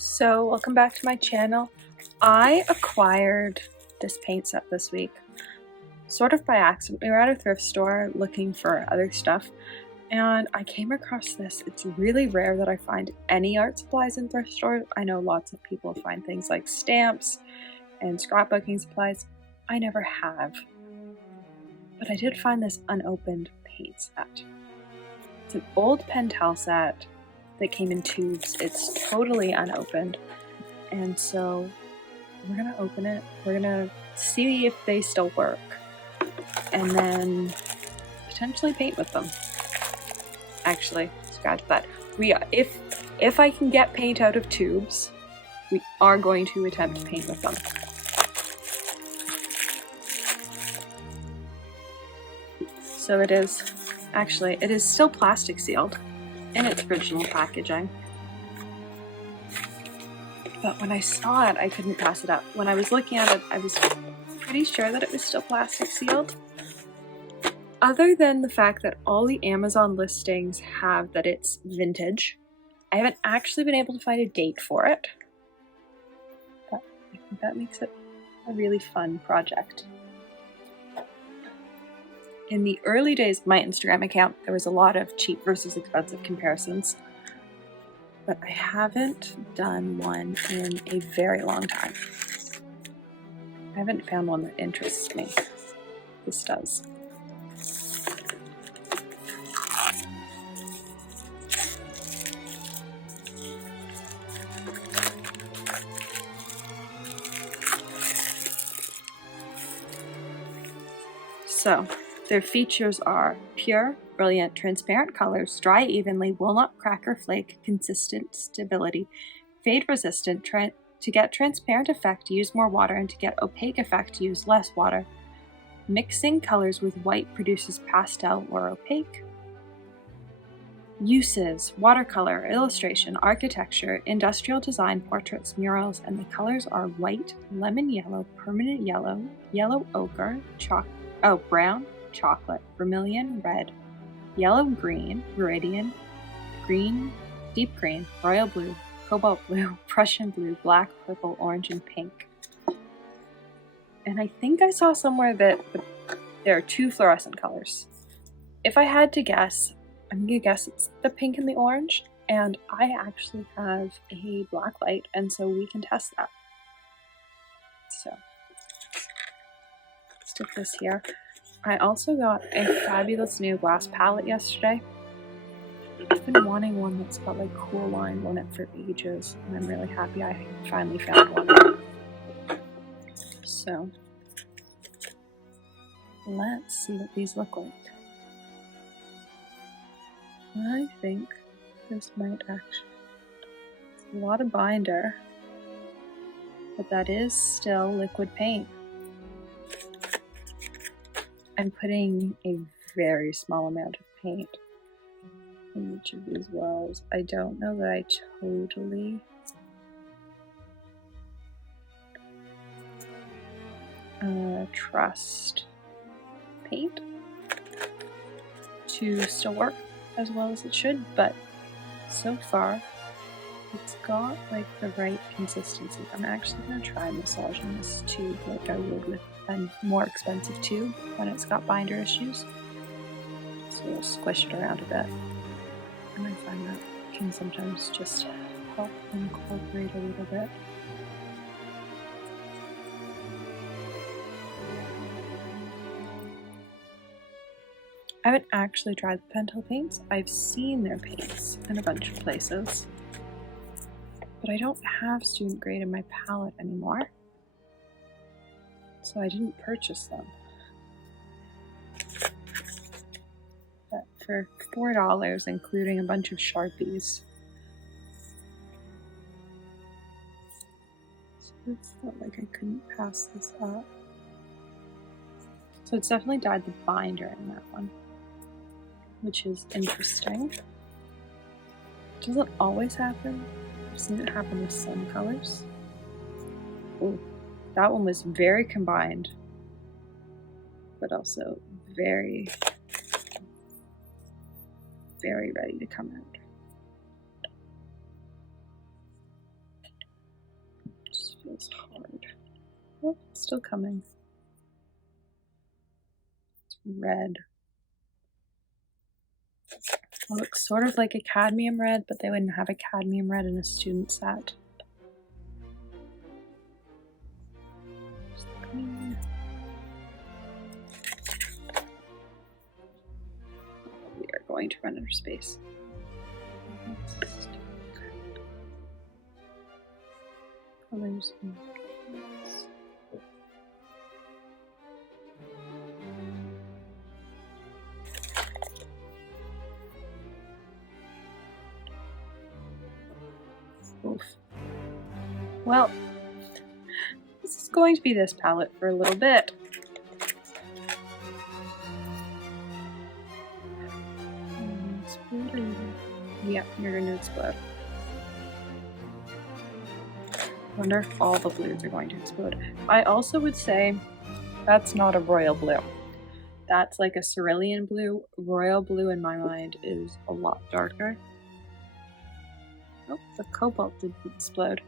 So welcome back to my channel. I acquired this paint set this week, sort of by accident. We were at a thrift store looking for other stuff and I came across this. It's really rare that I find any art supplies in thrift stores. I know lots of people find things like stamps and scrapbooking supplies. I never have. But I did find this unopened paint set. It's an old Pentel set that came in tubes. It's totally unopened, and so we're gonna open it. We're gonna see if they still work and then potentially paint with them. Actually, scratch that. If I can get paint out of tubes, we are going to attempt to paint with them. So it is still plastic sealed in its original packaging. But when I saw it, I couldn't pass it up. When I was looking at it, I was pretty sure that it was still plastic sealed. Other than the fact that all the Amazon listings have that it's vintage, I haven't actually been able to find a date for it. But I think that makes it a really fun project. In the early days of my Instagram account, there was a lot of cheap versus expensive comparisons, but I haven't done one in a very long time. I haven't found one that interests me. This does. So, their features are pure, brilliant, transparent colors, dry evenly, will not crack or flake, consistent stability, fade resistant, to get transparent effect, use more water, and to get opaque effect, use less water. Mixing colors with white produces pastel or opaque. Uses: watercolor, illustration, architecture, industrial design, portraits, murals, and the colors are white, lemon yellow, permanent yellow, yellow ochre, brown, chocolate, vermilion, red, yellow, green, viridian, green, deep green, royal blue, cobalt blue, Prussian blue, black, purple, orange, and pink. And I think I saw somewhere that there are 2 fluorescent colors. If I had to guess, I'm gonna guess it's the pink and the orange, and I actually have a black light, and so we can test that. So, stick this here. I also got a fabulous new glass palette yesterday. I've been wanting one that's got like cool lines on it for ages, and I'm really happy I finally found one. So, let's see what these look like. I think this might actually, it's a lot of binder, but that is still liquid paint. I'm putting a very small amount of paint in each of these wells. I don't know that I totally trust paint to still work as well as it should, but so far it's got like the right consistency. I'm actually going to try massaging this tube like I would with a more expensive tube when it's got binder issues. So we'll squish it around a bit, and I find that can sometimes just help incorporate a little bit. I haven't actually tried the Pentel paints. I've seen their paints in a bunch of places, but I don't have student grade in my palette anymore, so I didn't purchase them. But for $4, including a bunch of Sharpies, so it's not like I couldn't pass this up. So it's definitely dyed the binder in that one, which is interesting. It doesn't always happen. I've seen it happen with some colors. Ooh, that one was very combined, but also very, very ready to come out. is hard. Oh, it's still coming. It's red. It looks sort of like a cadmium red, but they wouldn't have a cadmium red in a student set. Green. We are going to run out of space. Colors and colors. Oof. Well, this is going to be this palette for a little bit. Yep, you're going to explode. I wonder if all the blues are going to explode. I also would say that's not a royal blue. That's like a cerulean blue. Royal blue in my mind is a lot darker. Oh, the cobalt did explode.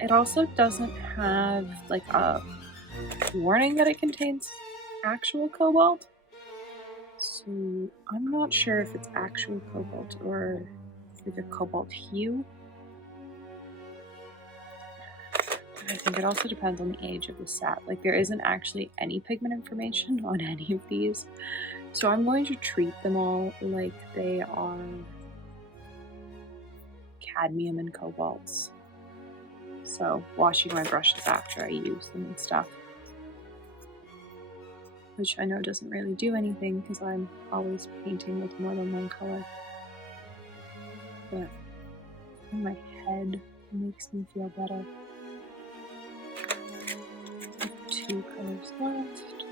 It also doesn't have like a warning that it contains actual cobalt. So I'm not sure if it's actual cobalt or like a cobalt hue. I think it also depends on the age of the set. Like there isn't actually any pigment information on any of these. So I'm going to treat them all like they are cadmium and cobalts. So washing my brushes after I use them and stuff. Which I know doesn't really do anything because I'm always painting with more than one color. But in my head, it makes me feel better. Two colors left.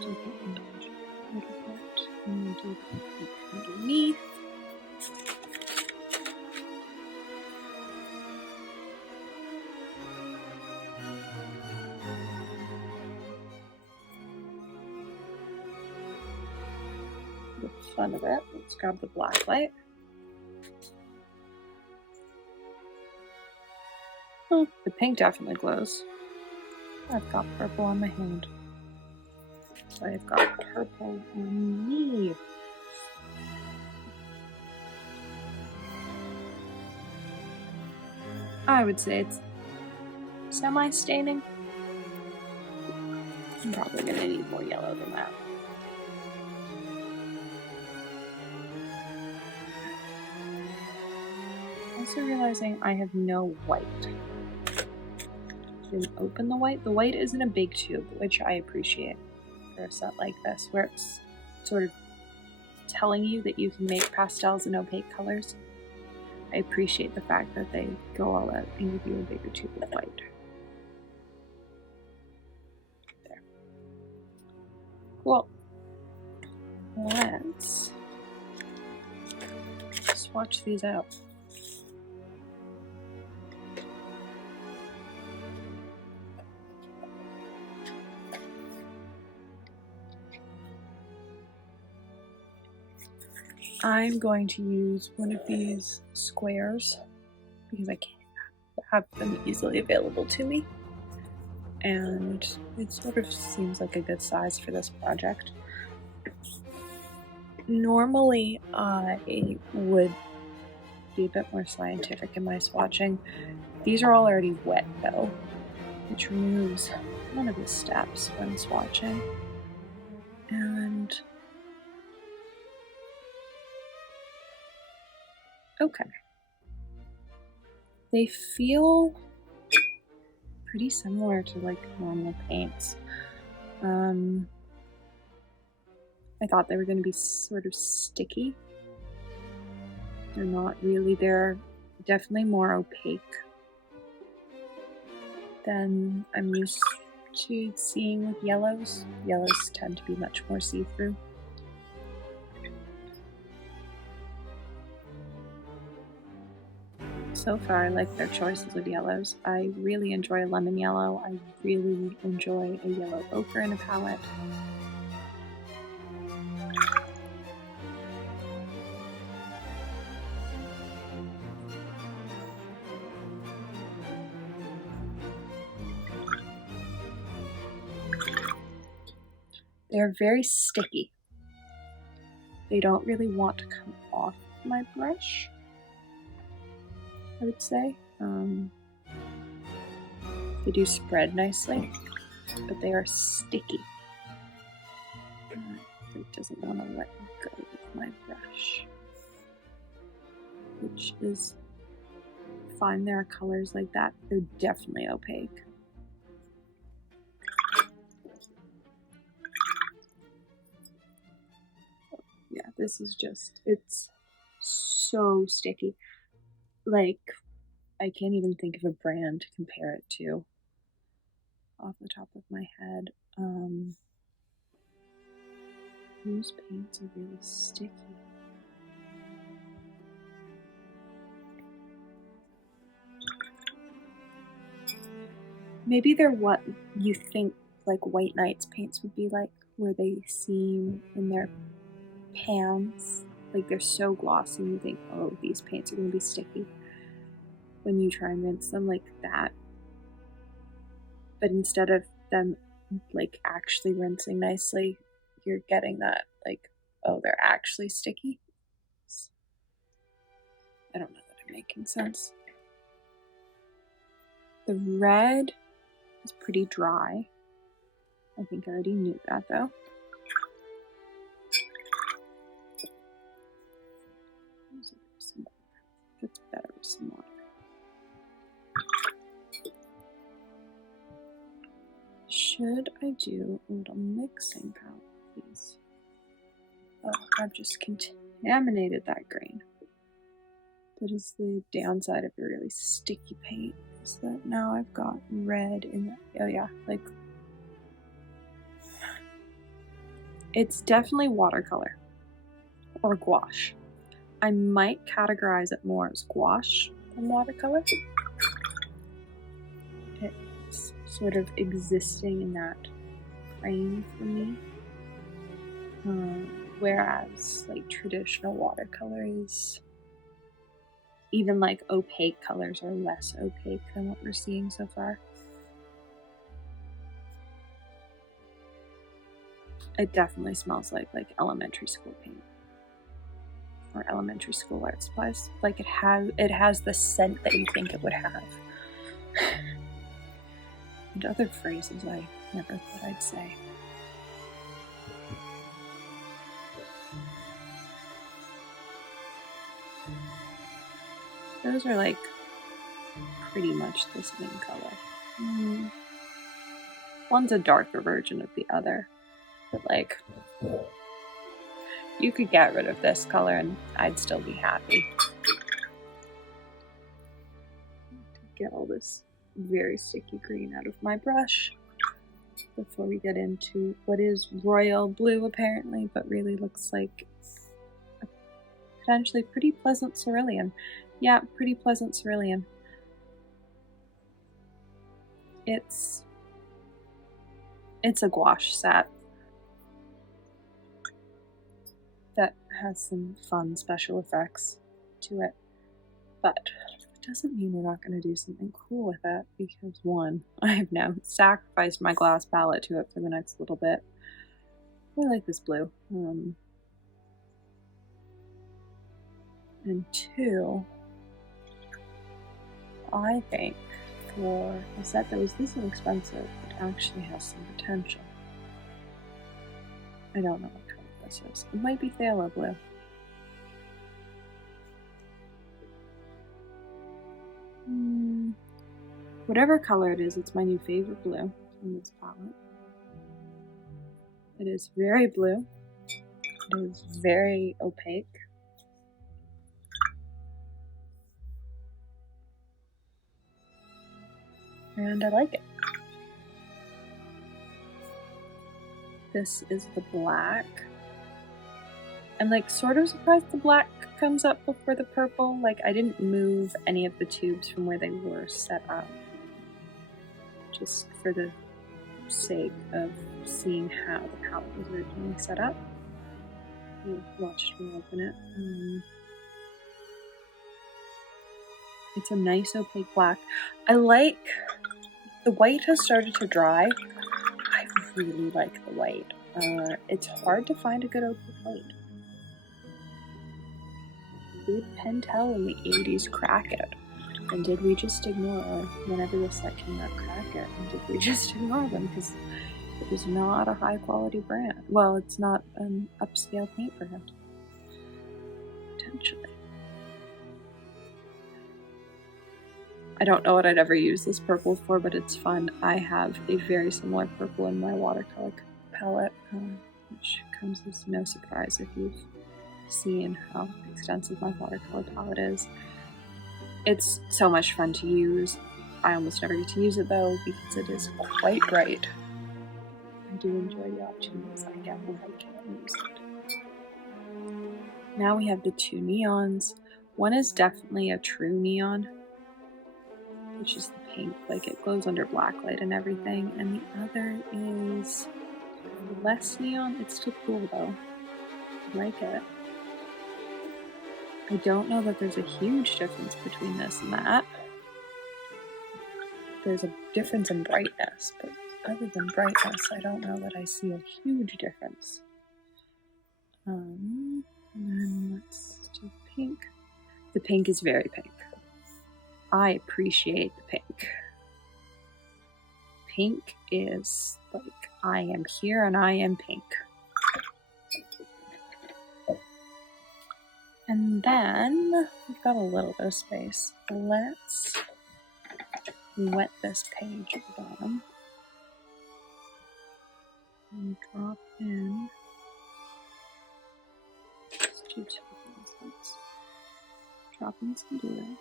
Do the orange a little bit, and then do the pink underneath. The fun of it, let's grab the black light. Oh, the pink definitely glows. I've got purple on my hand. So I've got purple on me. I would say it's semi-staining. I'm probably going to need more yellow than that. Also realizing I have no white. Didn't open the white. The white is in a big tube, which I appreciate for a set like this, where it's sort of telling you that you can make pastels in opaque colors. I appreciate the fact that they go all out and give you a bigger tube of white. There. Cool. Let's swatch these out. I'm going to use one of these squares because I can't have them easily available to me, and it sort of seems like a good size for this project. Normally I would be a bit more scientific in my swatching. These are all already wet though, which removes one of the steps when swatching. And okay. They feel pretty similar to like normal paints. I thought they were going to be sort of sticky. They're not really. They're definitely more opaque than I'm used to seeing with yellows. Yellows tend to be much more see-through. So far, I like their choices of yellows. I really enjoy a lemon yellow. I really enjoy a yellow ochre in a palette. They're very sticky. They don't really want to come off my brush, I would say. They do spread nicely, but they are sticky. It doesn't want to let go with my brush, which is fine. There are colors like that. They're definitely opaque. Yeah, this is just, it's so sticky. Like, I can't even think of a brand to compare it to off the top of my head. Those paints are really sticky. Maybe they're what you think like White Knight's paints would be like, where they seem in their pans, like they're so glossy and you think, oh, these paints are going to be sticky when you try and rinse them like that. But instead of them like actually rinsing nicely, you're getting that like, oh, they're actually sticky. I don't know that I'm making sense. The red is pretty dry. I think I already knew that though. It's better with some water. Should I do a little mixing palette, please? Oh, I've just contaminated that green. That is the downside of a really sticky paint, is that now I've got red in there. Oh yeah, like, it's definitely watercolor or gouache. I might categorize it more as gouache than watercolor. It's sort of existing in that frame for me. Whereas like traditional watercolors, even like opaque colors, are less opaque than what we're seeing so far. It definitely smells like elementary school paint or elementary school art supplies. Like it has the scent that you think it would have. And other phrases I never thought I'd say. Those are like pretty much the same color. One's a darker version of the other, but like, you could get rid of this color and I'd still be happy. Get all this very sticky green out of my brush before we get into what is royal blue apparently, but really looks like a potentially pretty pleasant cerulean. Yeah, pretty pleasant cerulean. It's a gouache set that has some fun special effects to it, but it doesn't mean we're not going to do something cool with it, because one, I have now sacrificed my glass palette to it for the next little bit. I like this blue. And two, I think for a set that was this inexpensive, it actually has some potential. I don't know what color this is. It might be phthalo blue. Whatever color it is, it's my new favorite blue in this palette. It is very blue. It is very opaque. And I like it. This is the black. I'm like sort of surprised the black comes up before the purple. Like, I didn't move any of the tubes from where they were set up, just for the sake of seeing how the palette was originally set up. You watched me open it. It's a nice opaque black. I like, the white has started to dry. I really like the white It's hard to find a good ochre plate. Did Pentel in the 80s crack it? And did we just ignore, whenever the set came out, crack it? And did we just ignore them? Because it was not a high quality brand. Well, it's not an upscale paint brand. Potentially. I don't know what I'd ever use this purple for, but it's fun. I have a very similar purple in my watercolor palette, which comes as no surprise if you've seen how extensive my watercolor palette is. It's so much fun to use. I almost never get to use it though because it is quite bright. I do enjoy the opportunities I get when I can't use it. Now we have the two neons. One is definitely a true neon, which is the pink, like it glows under black light and everything, and the other is less neon. It's still cool though. I like it. I don't know that there's a huge difference between this and that. There's a difference in brightness, but other than brightness, I don't know that I see a huge difference. And then let's do pink. The pink is very pink. I appreciate the pink. Pink is like, I am here and I am pink. And then we've got a little bit of space. Let's wet this page at the bottom and drop in. Let's do two things. Let's drop in some blue.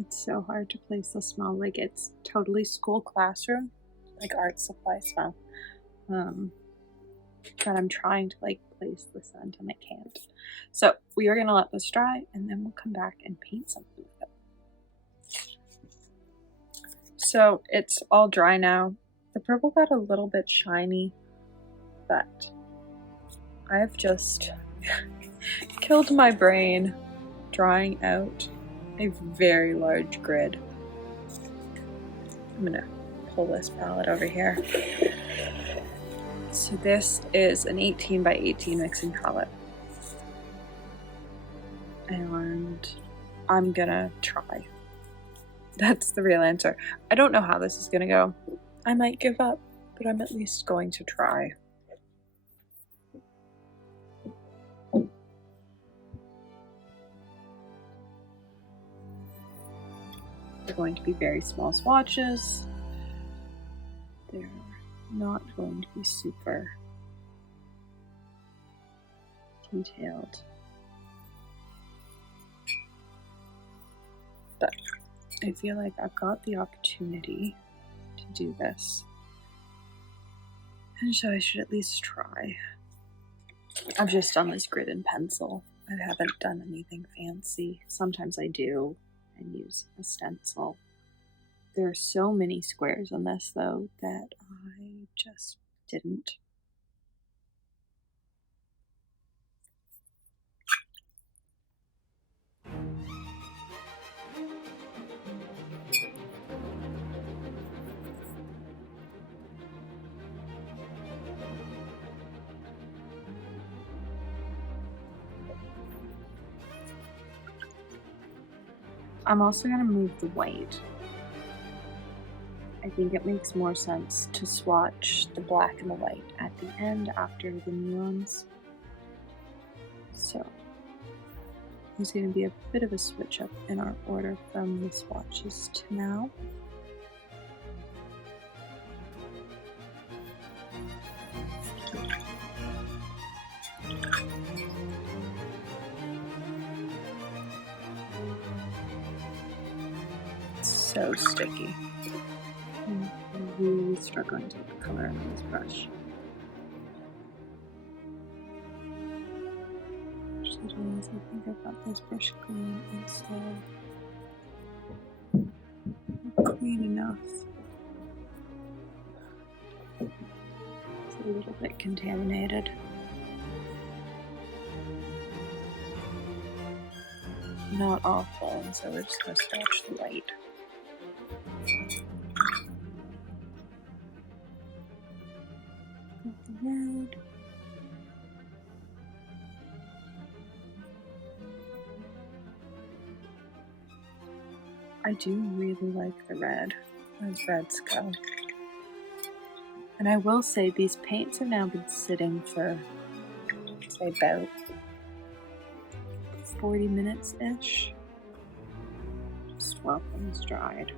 It's so hard to place the smell. Like, it's totally school classroom, like art supply smell. But I'm trying to like place the scent and I can't. So we are gonna let this dry and then we'll come back and paint something with it. So it's all dry now. The purple got a little bit shiny, but I've just killed my brain drawing out a very large grid. I'm gonna pull this palette over here. So this is an 18 by 18 mixing palette. And I'm gonna try. That's the real answer. I don't know how this is gonna go. I might give up, but I'm at least going to try. They're going to be very small swatches. They're not going to be super detailed. But I feel like I've got the opportunity to do this. And so I should at least try. I've just done this grid in pencil. I haven't done anything fancy. Sometimes I do and use a stencil. There are so many squares on this though that I just didn't. I'm also going to move the white. I think it makes more sense to swatch the black and the white at the end after the neons. So there's going to be a bit of a switch up in our order from the swatches to now. so sticky. I'm really struggling to get the color on this brush. Actually, I think I've got this brush clean, and so clean enough. It's a little bit contaminated. Not awful, and so we're just going to scratch the white. The red. I do really like the red as reds go. And I will say these paints have now been sitting for, say, about 40 minutes-ish. Just while things dried.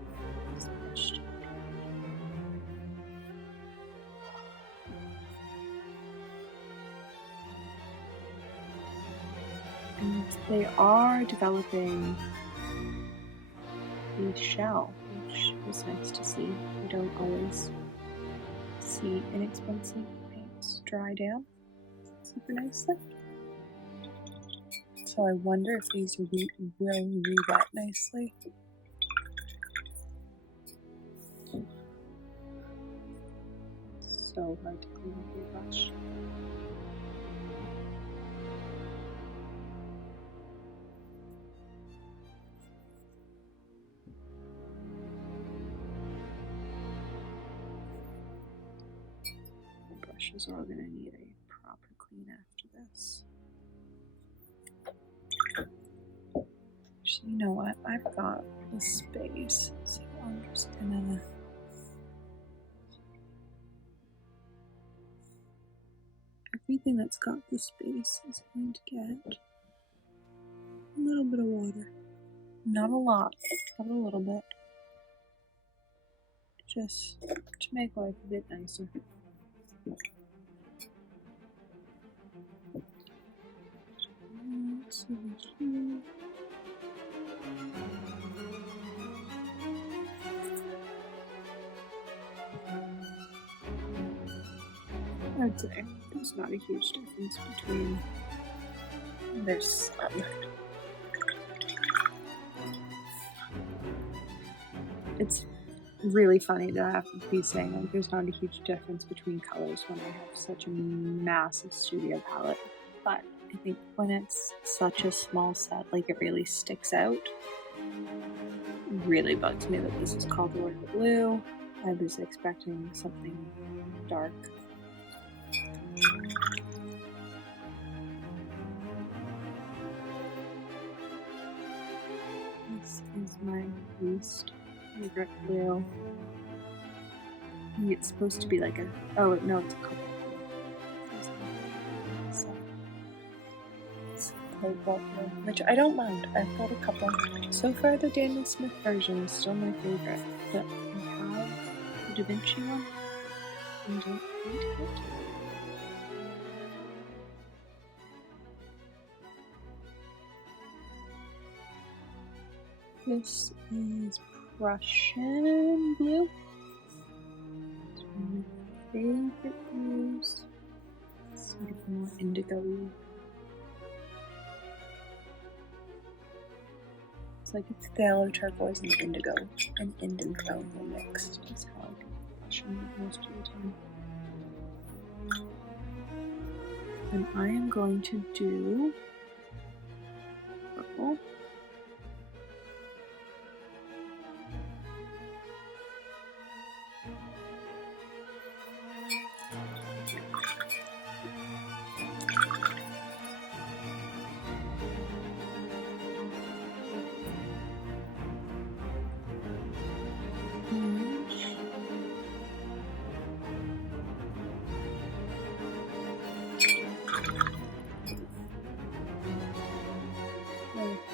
And they are developing the shell, which is nice to see. We don't always see inexpensive paints dry down super nicely. So I wonder if these will re-wet nicely. So hard to clean with the brush. The brushes are going to need a proper clean after this. Actually, you know what? I've got the space, so I'm just gonna everything that's got the space is going to get a little bit of water. Not a lot, but a little bit. Just to make life a bit nicer. Let's see here. I'd say there's not a huge difference between there's some. It's really funny that I have to be saying like there's not a huge difference between colors when I have such a massive studio palette, but I think when it's such a small set, like it really sticks out. It really bugs me that this is called Watercolor Blue. I was expecting something dark. This is my least favorite blue. I think it's supposed to be like a, oh no, it's a Cobalt Blue. It's Cobalt Blue, which I don't mind. I've got a couple. So far the Daniel Smith version is still my favorite, but I have the Da Vinci one and don't hate it. This is Prussian Blue. It's one of my favorite blues. It's sort of more indigo-y. It's like it's phthalo turquoise and indigo, and indigo mixed is how I do Prussian most of the time. And I am going to do purple.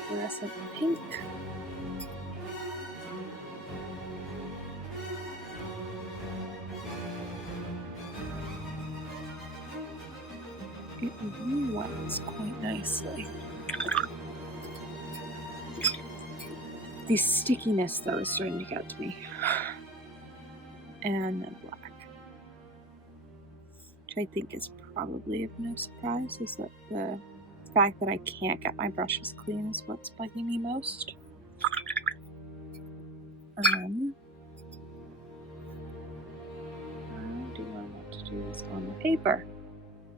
Fluorescent pink. It really wets quite nicely. The stickiness, though, is starting to get to me. And then black. Which I think is probably of no surprise, is that the fact that I can't get my brushes clean is what's bugging me most. How do I want to do this on the paper?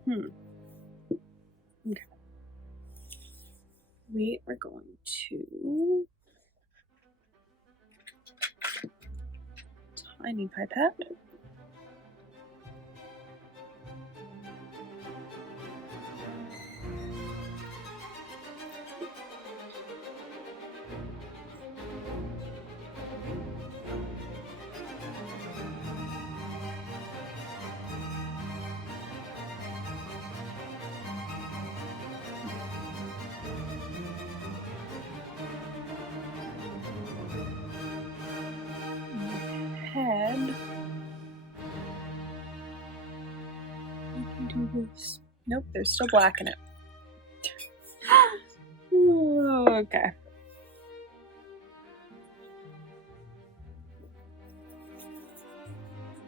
Okay. We are going to tiny pipette. Head. I can do this. Nope, there's still black in it. Okay.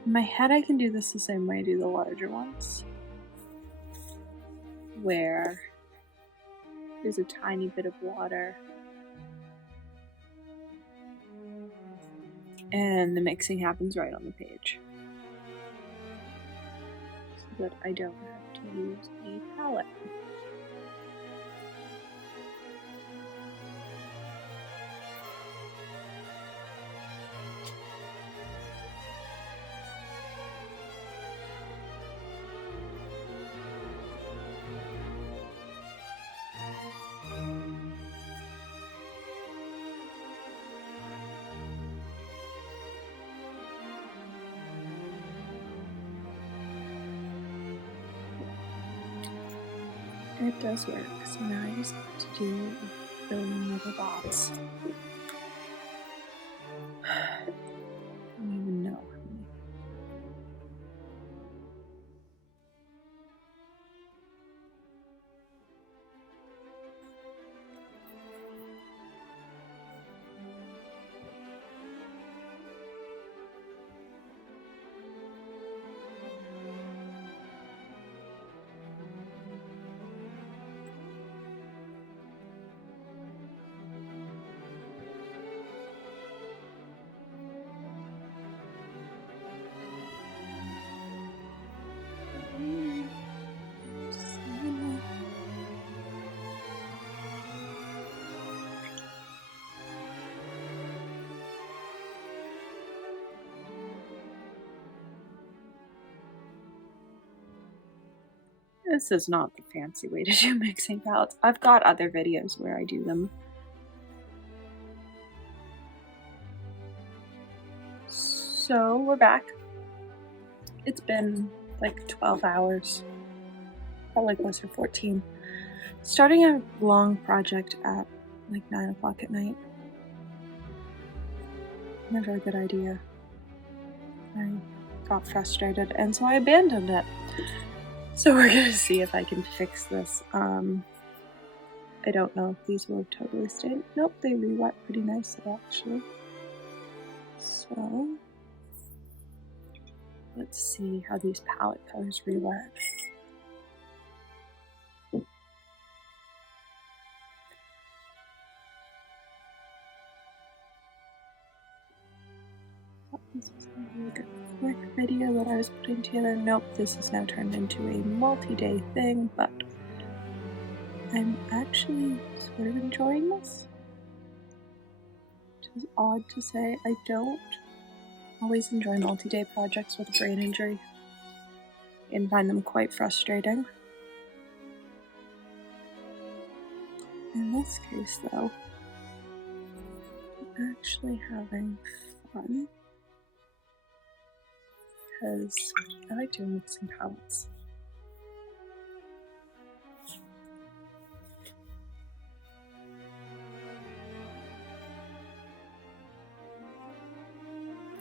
In my head, I can do this the same way I do the larger ones, where there's a tiny bit of water and the mixing happens right on the page, so that I don't have to use a palette. It does work, so now I just have to do filling little dots. I don't even know how many. This is not the fancy way to do mixing palettes. I've got other videos where I do them. So we're back. It's been like 12 hours, probably closer to 14. Starting a long project at like 9 o'clock at night. Never a good idea. I got frustrated and so I abandoned it. So we're gonna see if I can fix this. I don't know if these will have totally stayed. Nope, they re-wet pretty nicely actually. So let's see how these palette colors re-wet. This was going to be like a quick video that I was putting together. Nope, this has now turned into a multi-day thing, but I'm actually sort of enjoying this. Which is odd to say. I don't always enjoy multi-day projects with a brain injury and find them quite frustrating. In this case, though, I'm actually having fun. Because I like doing mixing palettes.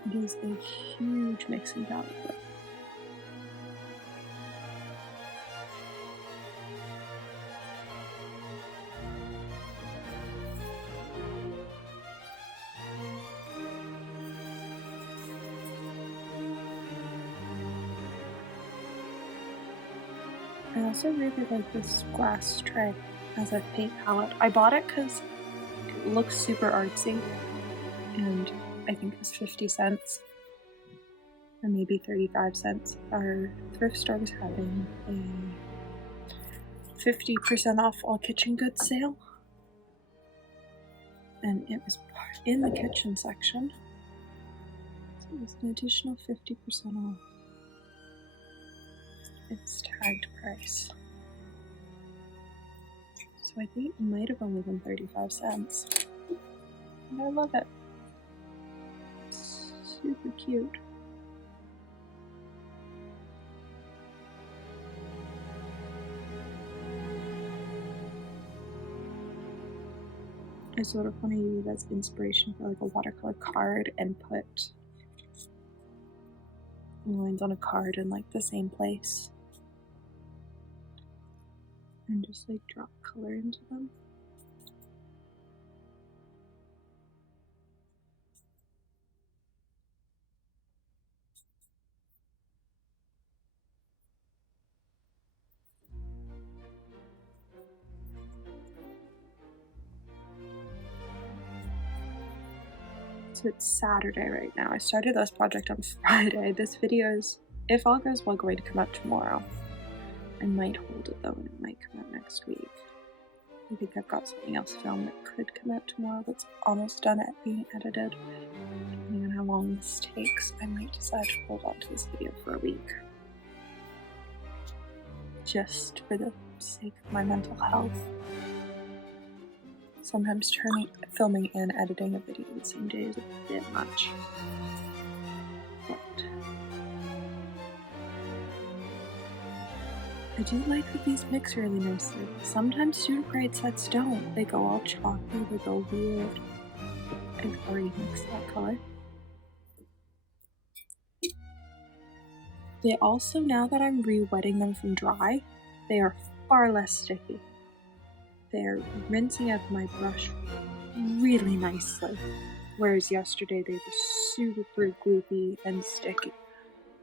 It is a huge mixing palette though. I also really like this glass tray as a paint palette. I bought it because it looks super artsy, and I think it was 50 cents or maybe 35 cents. Our thrift store was having a 50% off all kitchen goods sale, and it was in the kitchen section, so it was an additional 50% off. It's tagged price, so I think it might have only been 35 cents, and I love it. It's super cute. I sort of want to use it as inspiration for like a watercolor card and put lines on a card in like the same place and just like drop color into them. So it's Saturday right now. I started this project on Friday. This video is, if all goes well, going to come out tomorrow. I might hold it though, and it might come out next week. I think I've got something else filmed that could come out tomorrow that's almost done at being edited. Depending on how long this takes, I might decide to hold on to this video for a week. Just for the sake of my mental health. Sometimes filming and editing a video the same day is a bit much. But I do like that these mix really nicely. Sometimes student grade sets don't. They go all chalky, they go weird. I've already mixed that color. They also, now that I'm re-wetting them from dry, they are far less sticky. They're rinsing out my brush really nicely, whereas yesterday they were super gloopy and sticky.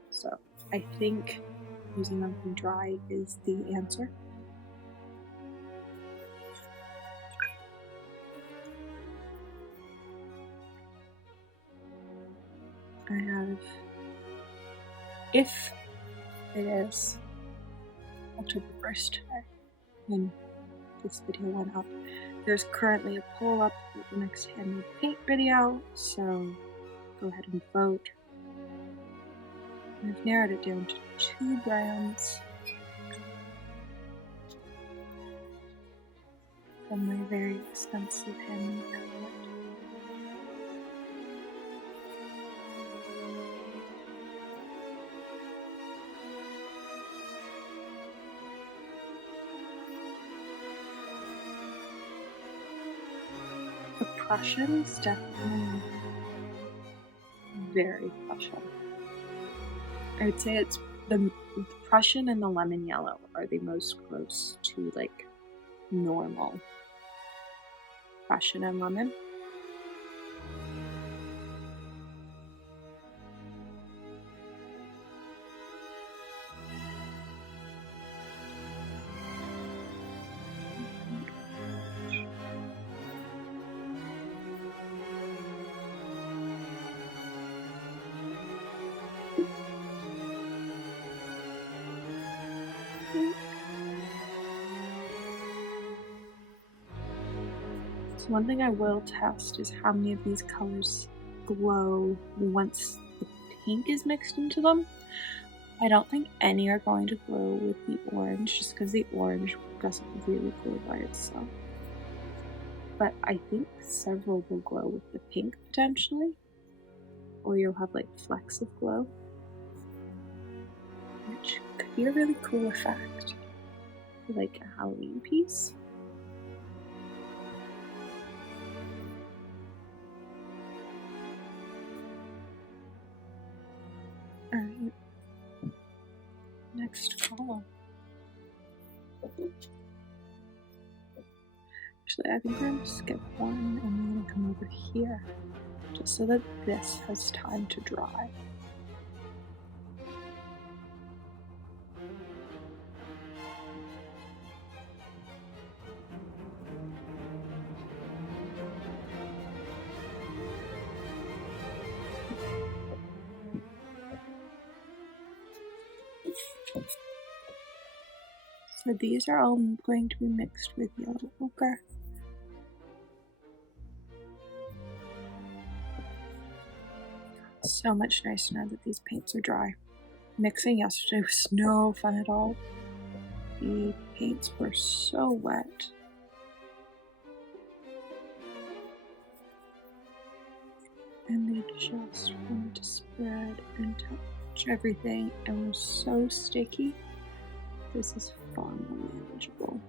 So I think using them from dry is the answer. I have, if it is October 1st today, when this video went up, there's currently a poll up for the next handmade paint video, so go ahead and vote. I've narrowed it down to 2 brands from my very expensive handmade palette. The Prussian is definitely very Prussian. I would say it's the Prussian and the lemon yellow are the most close to like normal Prussian and lemon. One thing I will test is how many of these colors glow once the pink is mixed into them. I don't think any are going to glow with the orange, just because the orange doesn't really glow by itself. But I think several will glow with the pink potentially, or you'll have like flecks of glow, which could be a really cool effect for like a Halloween piece. Alright, next column. Actually, I think I'm going to skip one and I'm going to come over here, just so that this has time to dry. So these are all going to be mixed with yellow ochre. So much nicer now that these paints are dry. Mixing yesterday was no fun at all. The paints were so wet. And they just wanted to spread and touch everything and were so sticky. This is far more manageable.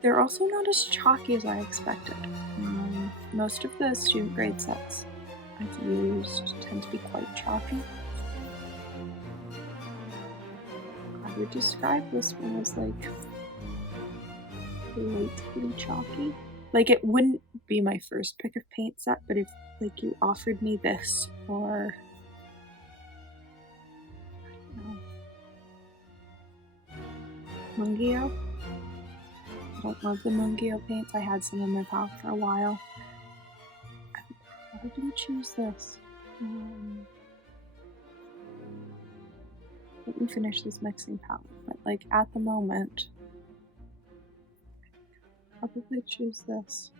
They're also not as chalky as I expected. Most of the student grade sets I've used tend to be quite chalky. I would describe this one as like lightly chalky. Like, it wouldn't be my first pick of paint set, but if like you offered me this or Mungio. I don't love the Mungio paints. I had some in my palette for a while. I would probably choose this. Let me finish this mixing palette, but like at the moment, I'll probably choose this.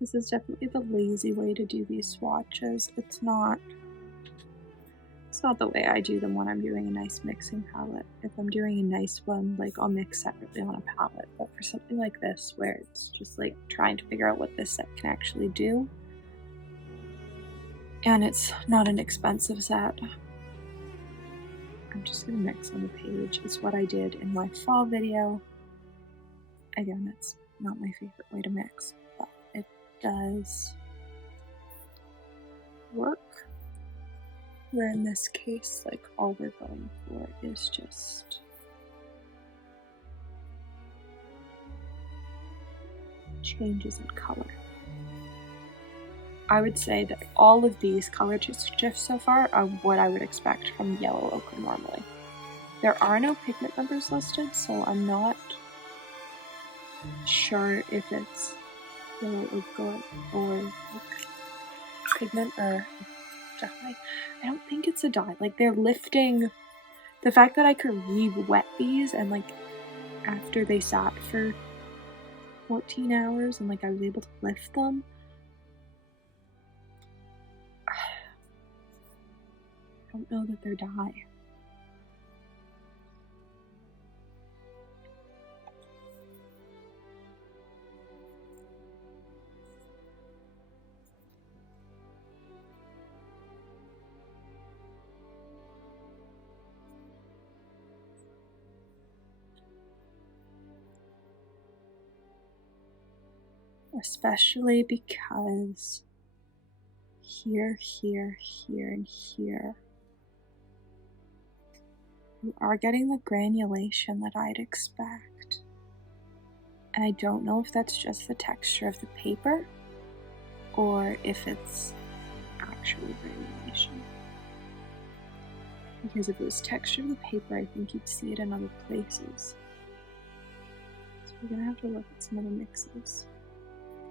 This is definitely the lazy way to do these swatches. It's not the way I do them when I'm doing a nice mixing palette. If I'm doing a nice one, like I'll mix separately on a palette. But for something like this, where it's just like trying to figure out what this set can actually do, and it's not an expensive set, I'm just gonna mix on the page. It's what I did in my fall video. Again, it's not my favorite way to mix, but it does work. Where in this case, like, all we're going for is just changes in color. I would say that all of these color shifts so far are what I would expect from yellow ochre normally. There are no pigment numbers listed, so I'm not sure if it's yellow ochre or like pigment or dye. I don't think it's a dye. Like, they're lifting. The fact that I could re-wet these and like after they sat for 14 hours and like I was able to lift them, I don't know that they're dye. Especially because here, here, here, and here, you are getting the granulation that I'd expect. And I don't know if that's just the texture of the paper or if it's actual granulation. Because if it was texture of the paper, I think you'd see it in other places. So We're gonna have to look at some of the mixes.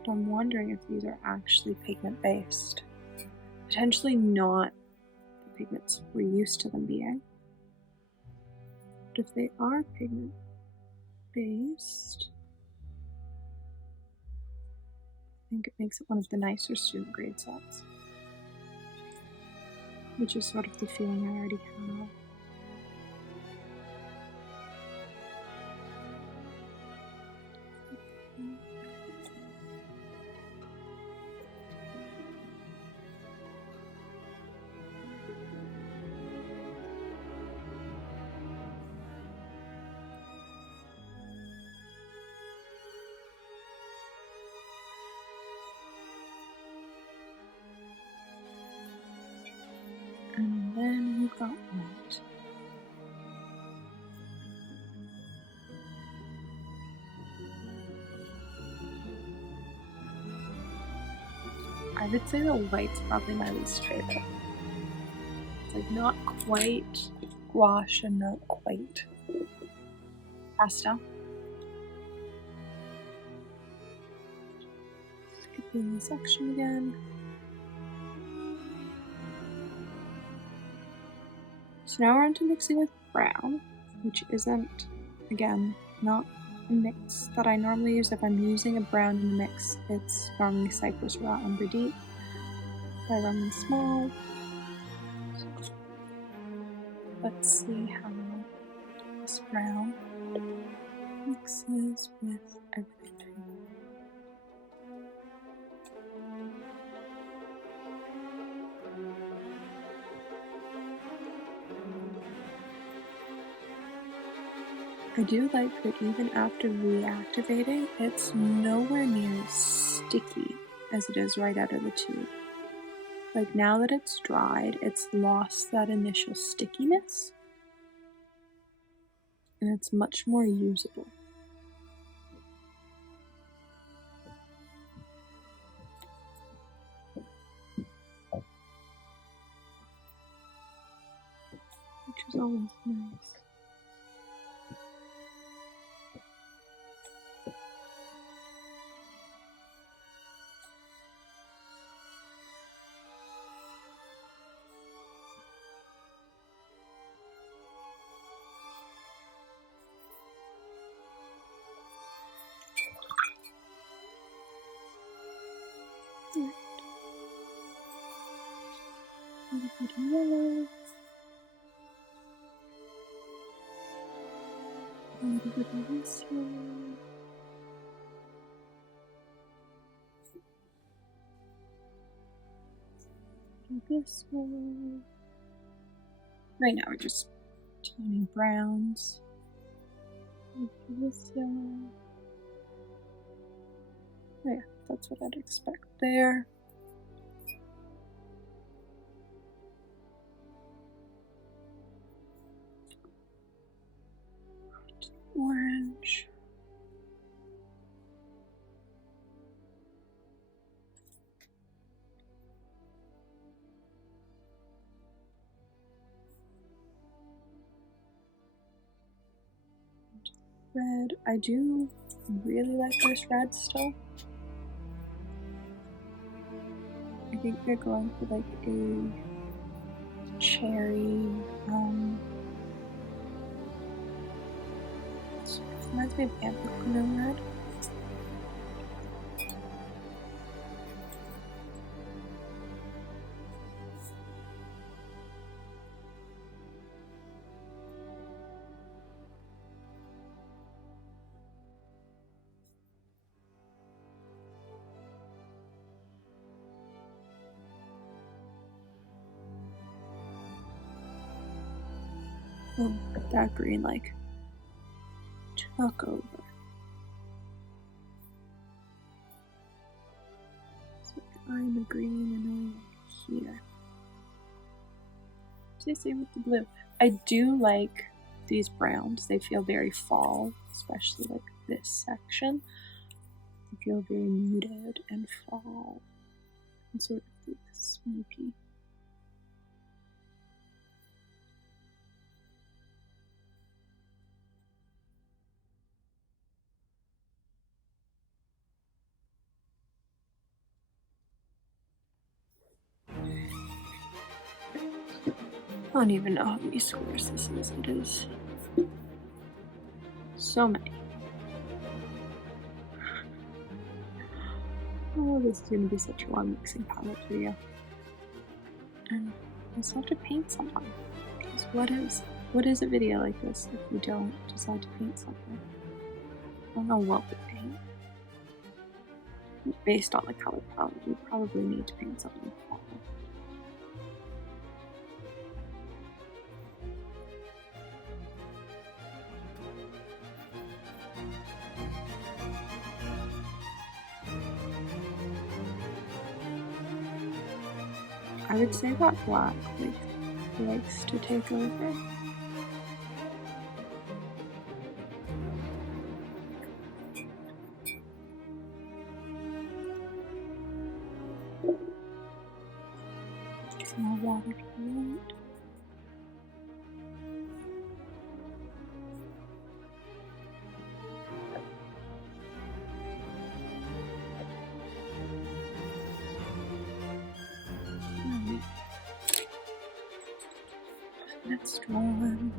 But I'm wondering if these are actually pigment based. Potentially not the pigments we're used to them being. But if they are pigment based, I think it makes it one of the nicer student grade sets. Which is sort of the feeling I already have. And then we've got white. I would say the white's probably my least favorite. It's like not quite gouache and not quite pastel. Skipping the section again. So now we're on to mixing with brown, which isn't, again, not a mix that I normally use. If I'm using a brown in the mix, it's normally Cypress Raw Umber Deep by Roman Small. Let's see how this brown mixes with everything. I do like that even after reactivating, it's nowhere near as sticky as it is right out of the tube. Like now that it's dried, it's lost that initial stickiness, and it's much more usable. Which is always nice. A little bit of yellow. A little bit of this one. This one. Right now we're just toning browns. This yellow. Oh yeah, that's what I'd expect there. Orange. Red. I do really like this red still. I think they're going for like a cherry, reminds me of apricot red. Oh, that green like took over. So I'm a green and I'm here. Same with the blue. I do like these browns. They feel very fall, especially like this section. They feel very muted and fall and sort of like smoky. don't even know how many squares this is. It is so many. Oh, this is going to be such a long mixing palette video. And I still have to paint someone. Because what is a video like this if we don't decide to paint something? I don't know what we paint. Based on the color palette, we probably need to paint something. I would say that black likes to take over. Some more watercolor. Next one.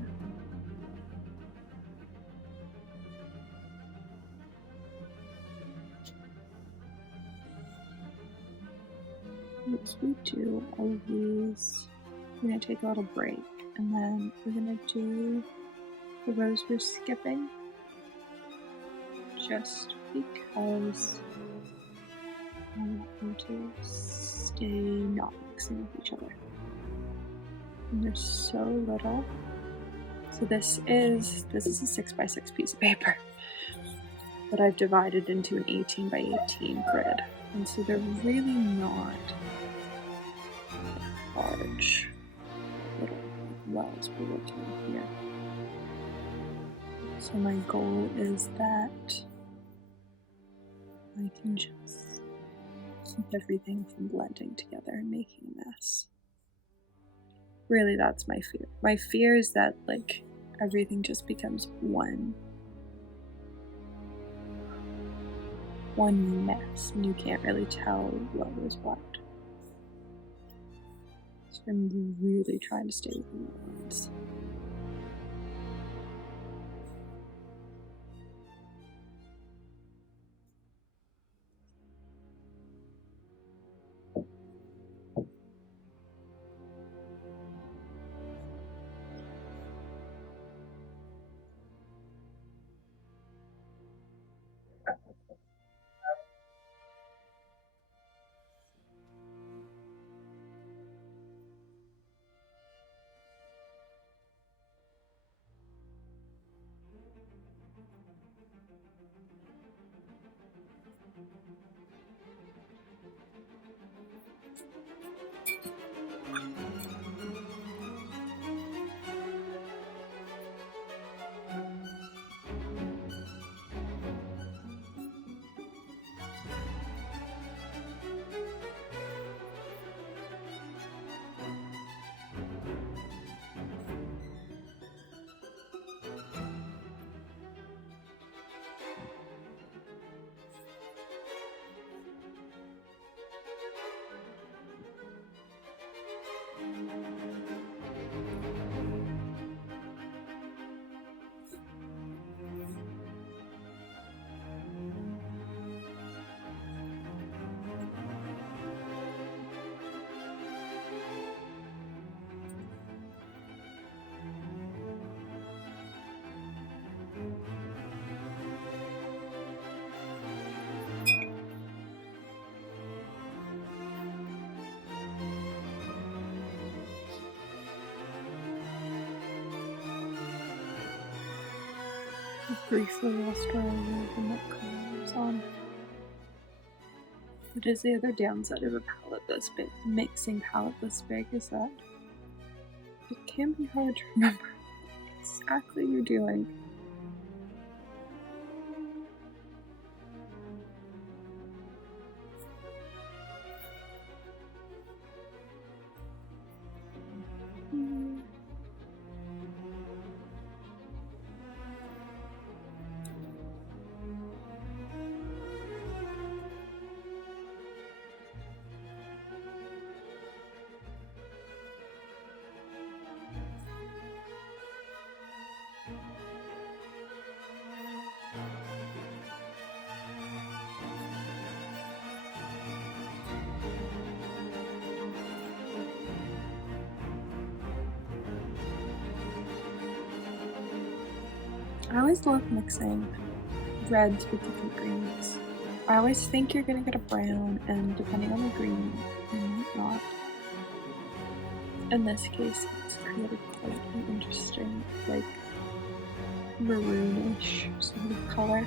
Once we do all of these, we're going to take a little break, and then we're going to do the rows we're skipping, just because I want them to stay not mixing with each other. And there's so little. So this is a 6x6 piece of paper that I've divided into an 18x18 grid. And so they're really not large little wells we're working with here. So my goal is that I can just keep everything from blending together and making a mess. Really, that's my fear. My fear is that, like, everything just becomes one mess, and you can't really tell what was what. So I'm really trying to stay within the lines. Briefly, I'll start with what color is on. What is the other downside of a palette this big, mixing palette this big, is that it can be hard to remember what exactly you're doing. I always love mixing reds with different greens. I always think you're gonna get a brown, and depending on the green, you might not. In this case, it's created quite an interesting, like, maroonish sort of color.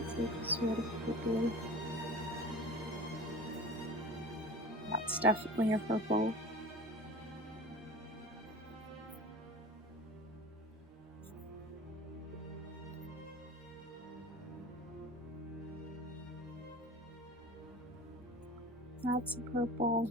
It's like sort of purple. That's definitely a purple. That's a purple.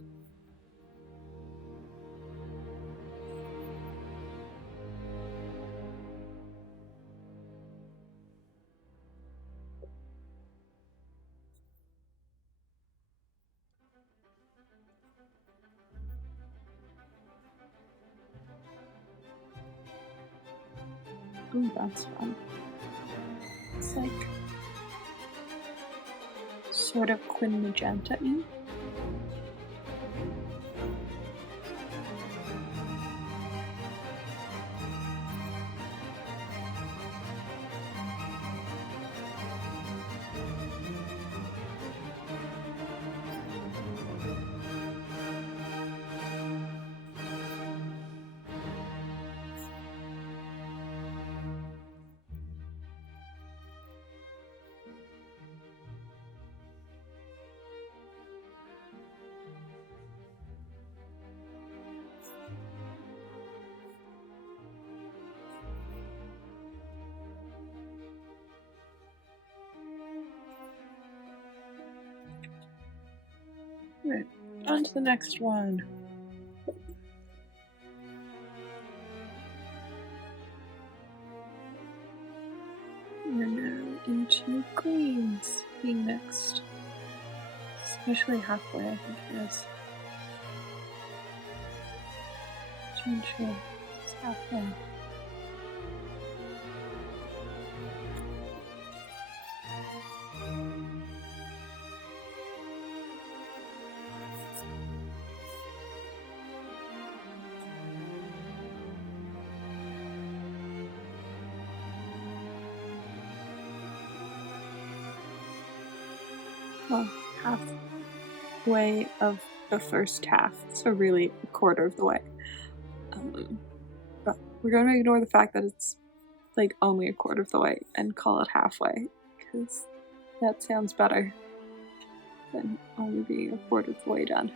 Ooh, that's fun. It's like sort of quin magenta-y. Right, on to the next one. We're now into greens being mixed. Especially halfway, I think it is. Change here. It's halfway. Well, halfway of the first half, so really a quarter of the way. But we're going to ignore the fact that it's like only a quarter of the way and call it halfway, because that sounds better than only being a quarter of the way done.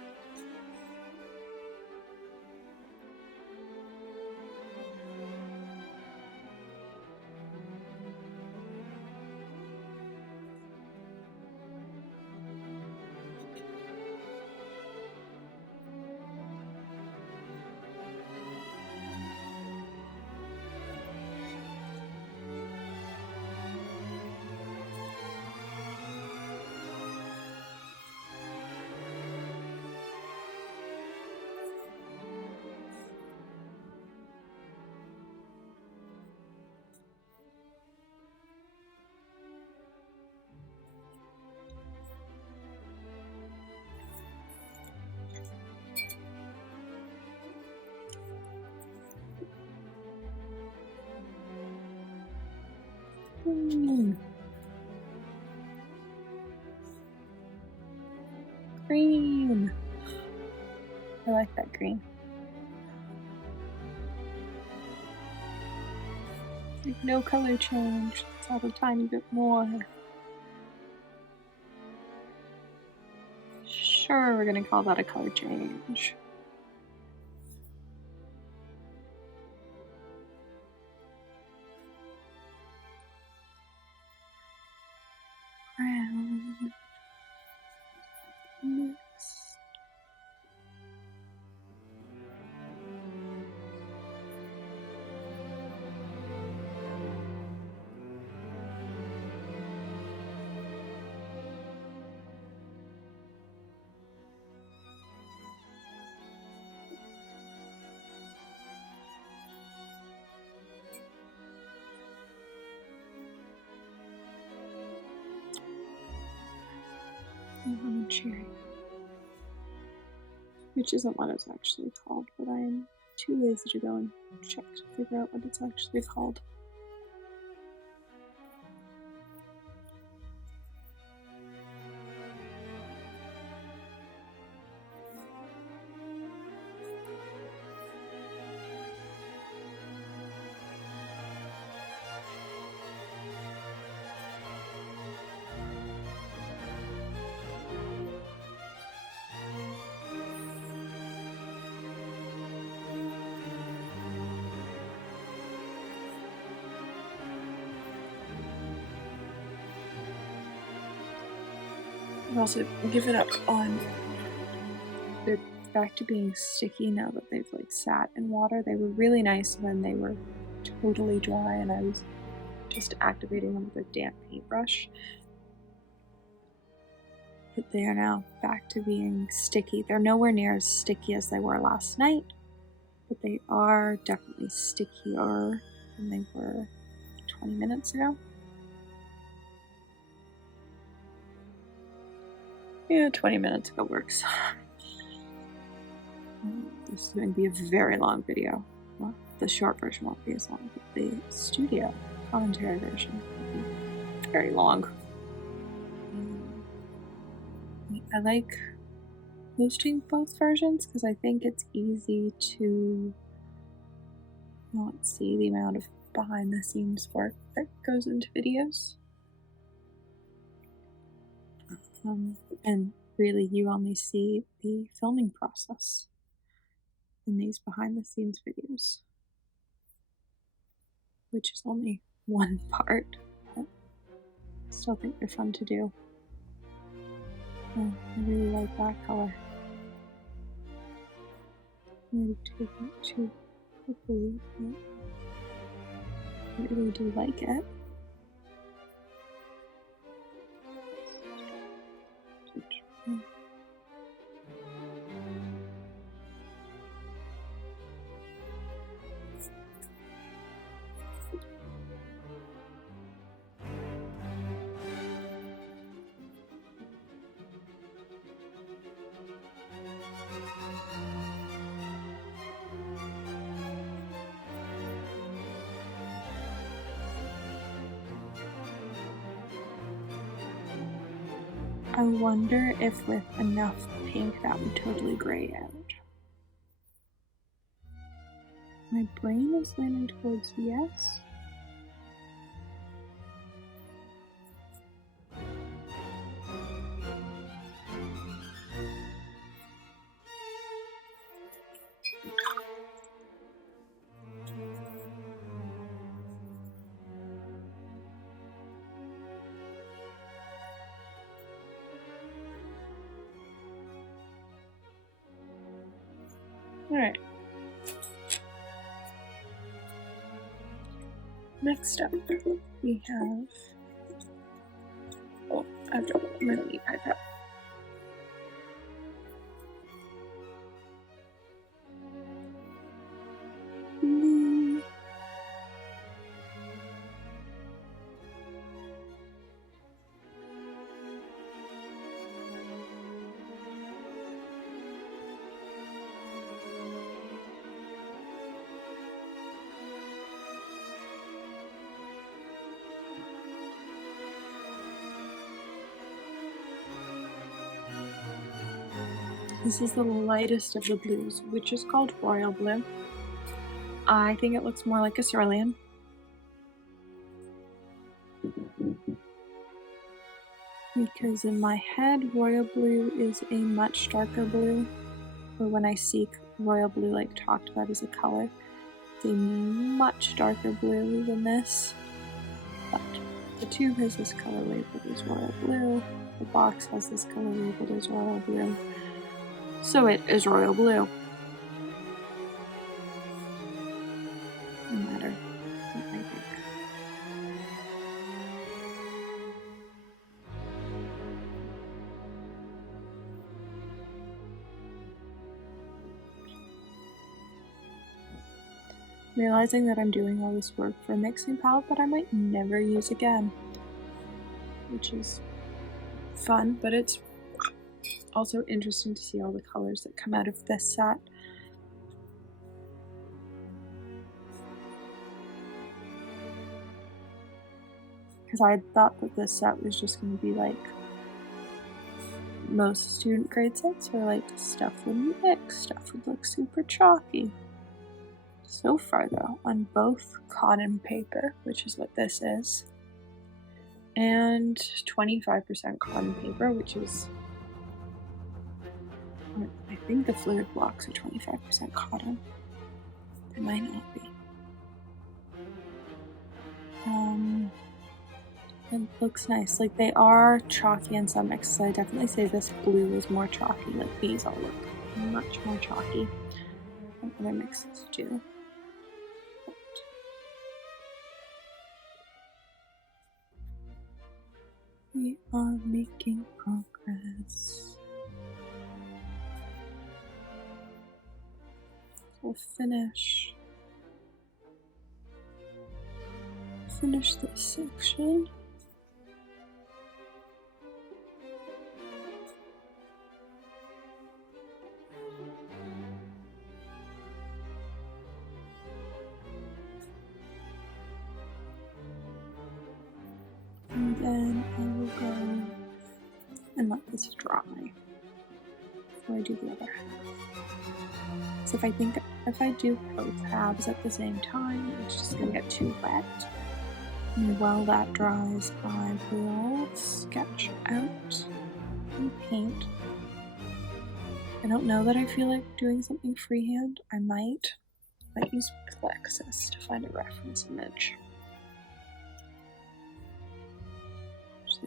Green! I like that green. Like no color change, it's add a tiny bit more. Sure, we're gonna call that a color change. Brown. Mix. Cherry, which isn't what it's actually called, but I'm too lazy to go and check to figure out what it's actually called. I've also given up on, they're back to being sticky now that they've like sat in water. They were really nice when they were totally dry and I was just activating them with a damp paintbrush. But they are now back to being sticky. They're nowhere near as sticky as they were last night, but they are definitely stickier than they were 20 minutes ago. Yeah, 20 minutes ago works. This is going to be a very long video. Well, the short version won't be as long, but the studio commentary version will be very long. I like posting both versions because I think it's easy to not see the amount of behind the scenes work that goes into videos. And really you only see the filming process in these behind the scenes videos, which is only one part, but I still think they're fun to do. Oh, I really like that color. I'm going to take it too quickly, but I really do like it. I wonder if with enough pink that would totally gray out. My brain is leaning towards yes. Alright. Next up, we have... Oh, I've got my mini iPad. This is the lightest of the blues, which is called Royal Blue. I think it looks more like a cerulean. Because in my head, Royal Blue is a much darker blue. Or when I see Royal Blue like talked about as a color, it's a much darker blue than this. But the tube has this color labeled as Royal Blue. The box has this color labeled as Royal Blue. So it is Royal Blue. No matter what I think. Realizing that I'm doing all this work for a mixing palette that I might never use again. Which is fun, but it's also interesting to see all the colors that come out of this set. because I had thought that this set was just going to be like most student grade sets, where like stuff wouldn't mix, stuff would look super chalky. So far though, on both cotton paper, which is what this is, and 25% cotton paper, which is, I think the fluid blocks are 25% cotton. They might not be. It looks nice. Like, they are chalky in some mixes. I definitely say this blue is more chalky. Like, these all look much more chalky than other mixes do. We are making progress. We'll finish this section. And then I will go and let this dry before I do the other half. So if I do both halves at the same time, it's just gonna get too wet. And while that dries, I will sketch out and paint. I don't know that I feel like doing something freehand. I might use Plexus to find a reference image.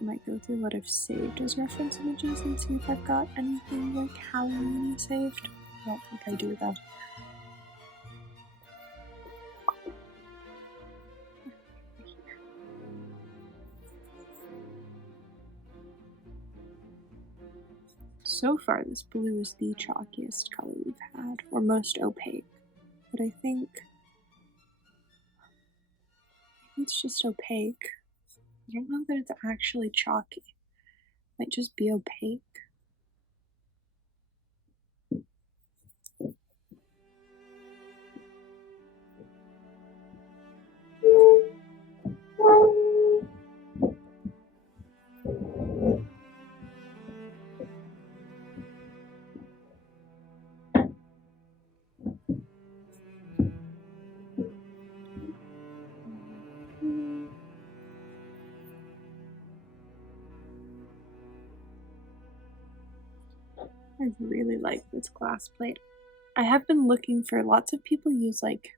I might go through what I've saved as reference images and see if I've got anything like Halloween saved. I don't think I do though. So far, this blue is the chalkiest color we've had, or most opaque. But I think it's just opaque. I don't know that it's actually chalky. It might just be opaque. I really like this glass plate. I have been looking for, lots of people use like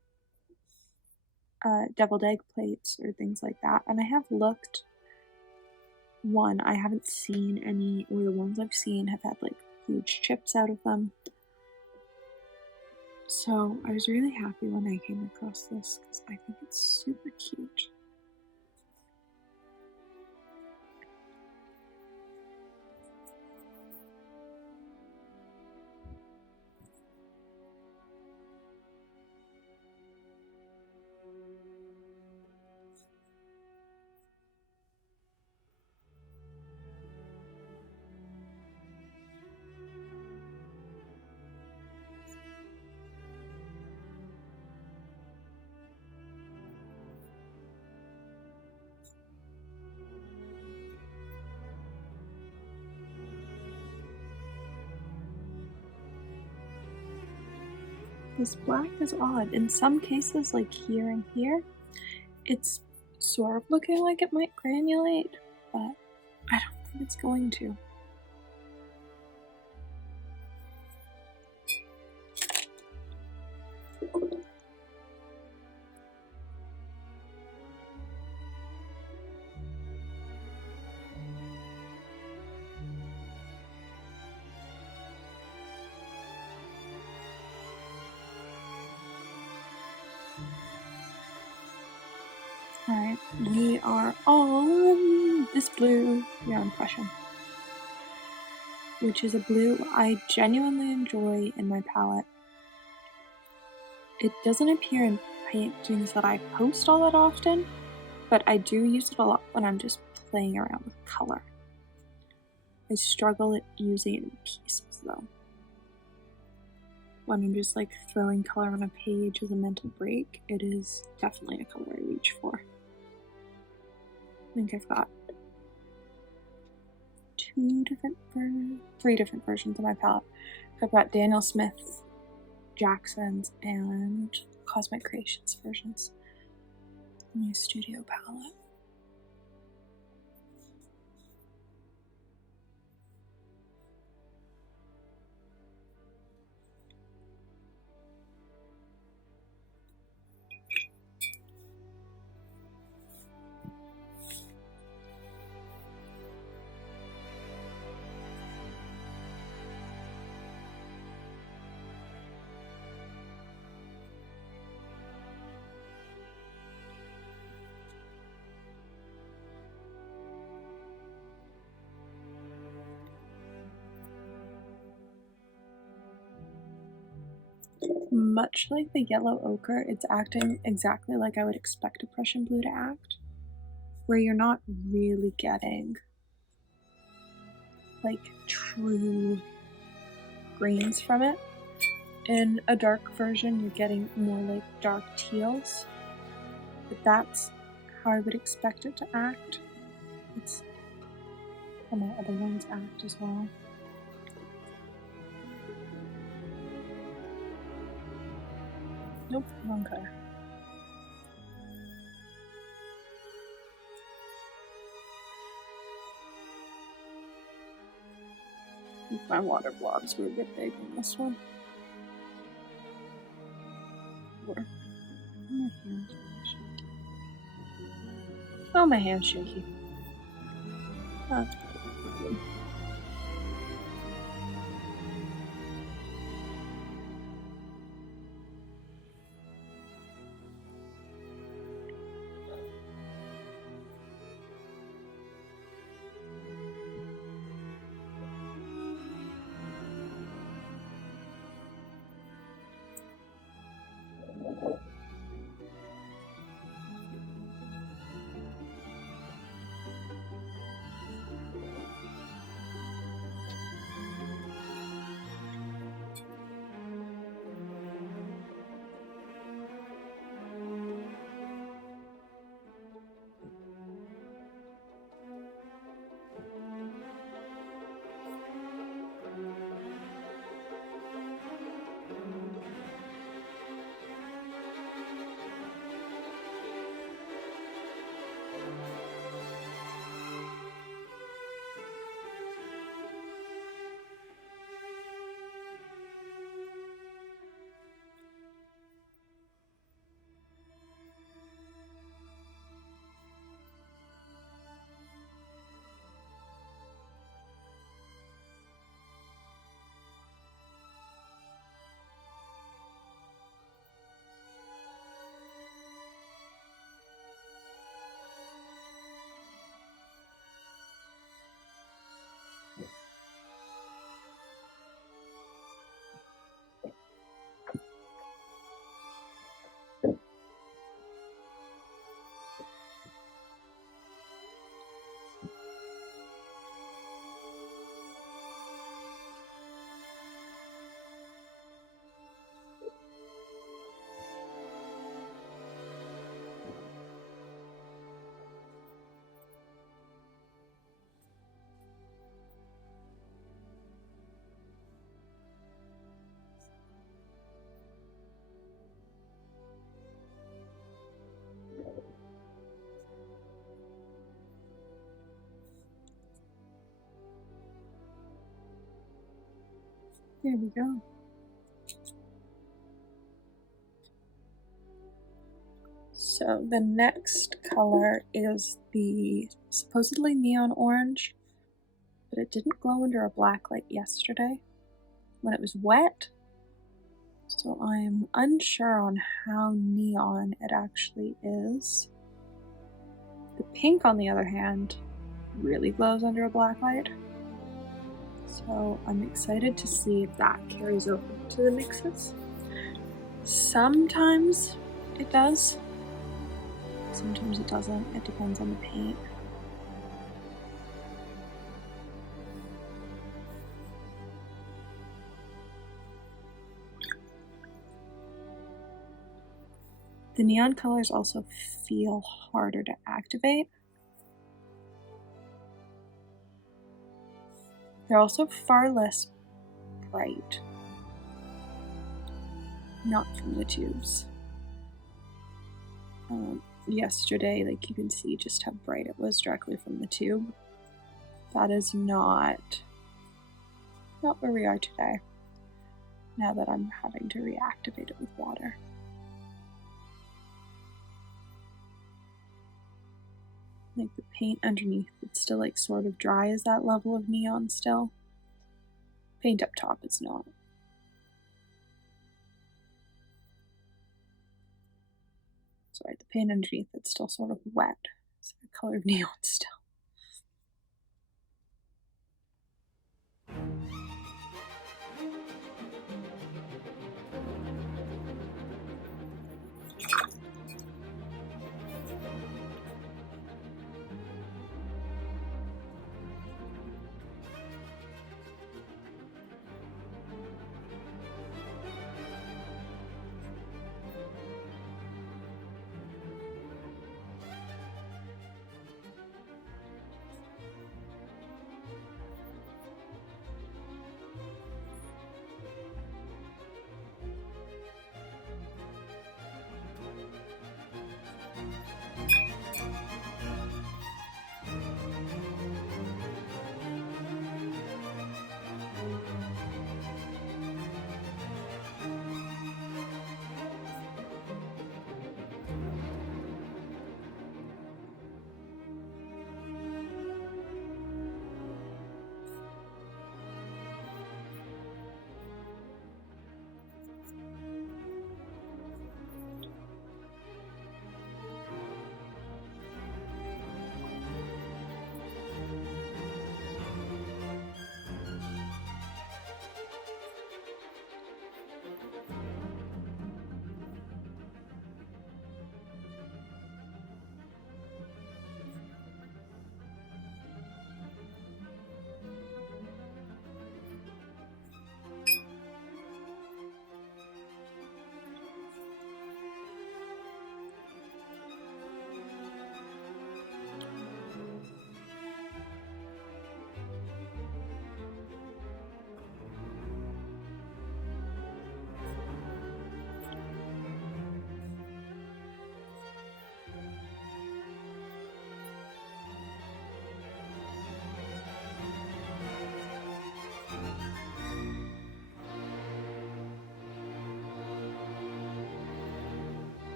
deviled egg plates or things like that, and I have looked. One, I haven't seen any, or the ones I've seen have had like huge chips out of them. So I was really happy when I came across this because I think it's super cute. This black is odd. In some cases, like here and here, it's sort of looking like it might granulate, but I don't think it's going to. Alright, we are on this blue. We are on Prussian, which is a blue I genuinely enjoy in my palette. It doesn't appear in paintings that I post all that often, but I do use it a lot when I'm just playing around with color. I struggle at using it in pieces though. When I'm just like throwing color on a page as a mental break, it is definitely a color I reach for. think I've got three different versions of my palette. I've got Daniel Smith, Jackson's, and Cosmic Creations versions. My studio palette. Much like the yellow ochre, it's acting exactly like I would expect a Prussian blue to act, where you're not really getting like true greens from it. In a dark version, you're getting more like dark teals, but that's how I would expect it to act. It's how my other ones act as well. Nope, wrong color. My water blobs were a bit big on this one. Oh, my hand's shaky. Oh, that's good. There we go. So the next color is the supposedly neon orange, but it didn't glow under a black light yesterday when it was wet. So I'm unsure on how neon it actually is. The pink, on the other hand, really glows under a black light. So I'm excited to see if that carries over to the mixes. Sometimes it does. Sometimes it doesn't. It depends on the paint. The neon colors also feel harder to activate. They're also far less bright. Not from the tubes. Yesterday, like you can see just how bright it was directly from the tube. That is not where we are today, now that I'm having to reactivate it with water. Like the paint underneath, it's still like sort of dry as that level of neon still. Paint up top is not. Sorry, the paint underneath, it's still sort of wet. It's the color of neon still.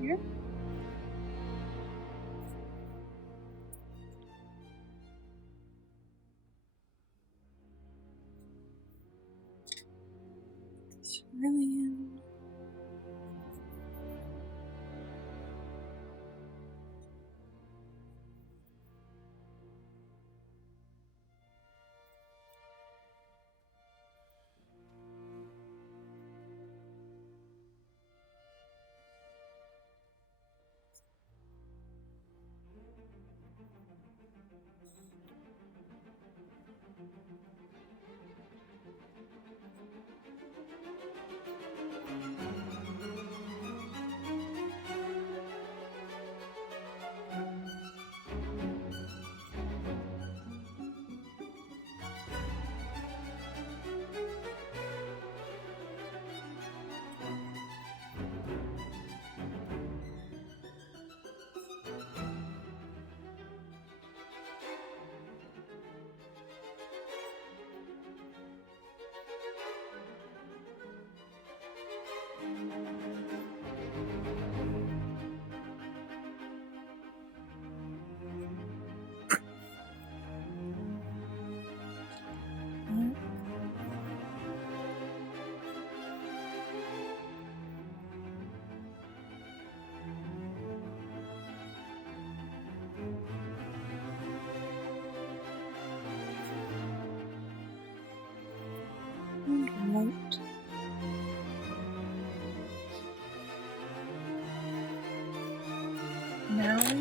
Here. Vermilion.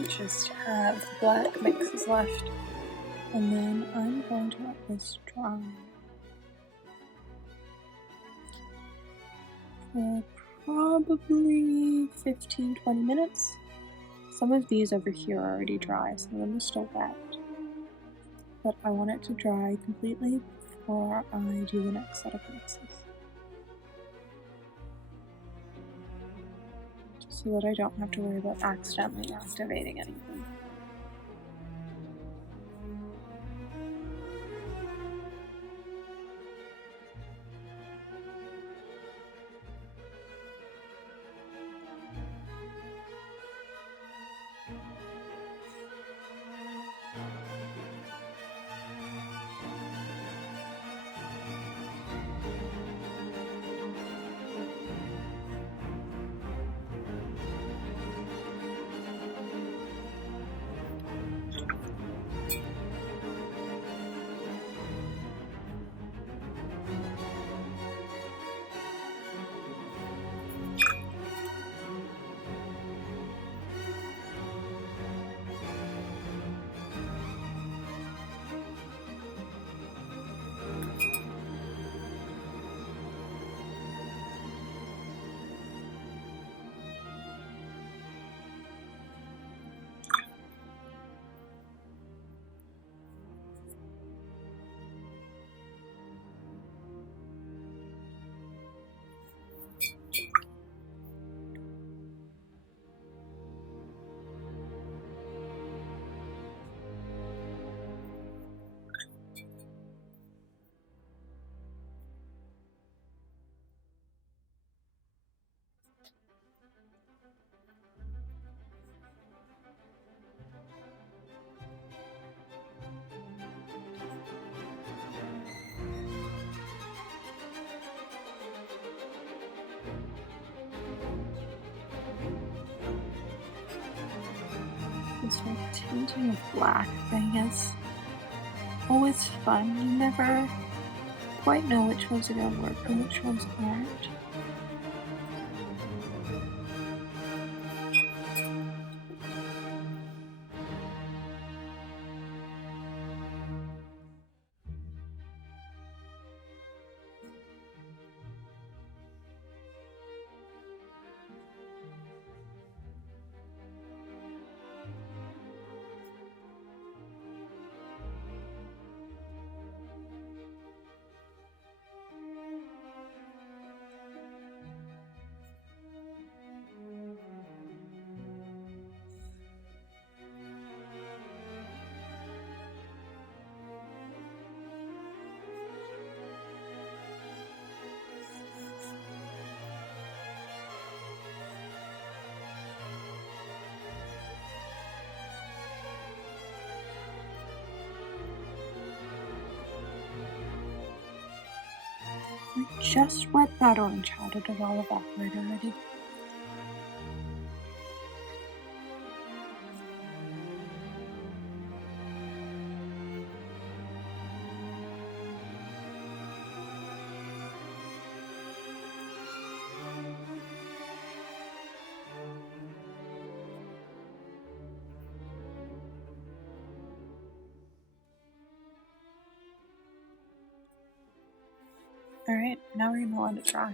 just have black mixes left. And then I'm going to let this dry for probably 15-20 minutes. Some of these over here are already dry, some of them are still wet. But I want it to dry completely before I do the next set of mixes. Just so that I don't have to worry about accidentally activating anything. This whole tinting of black thing is always fun. You never quite know which ones are going to work and which ones aren't. I just wet that orange. How did it all evaporate already? Alright, now we're gonna let it dry.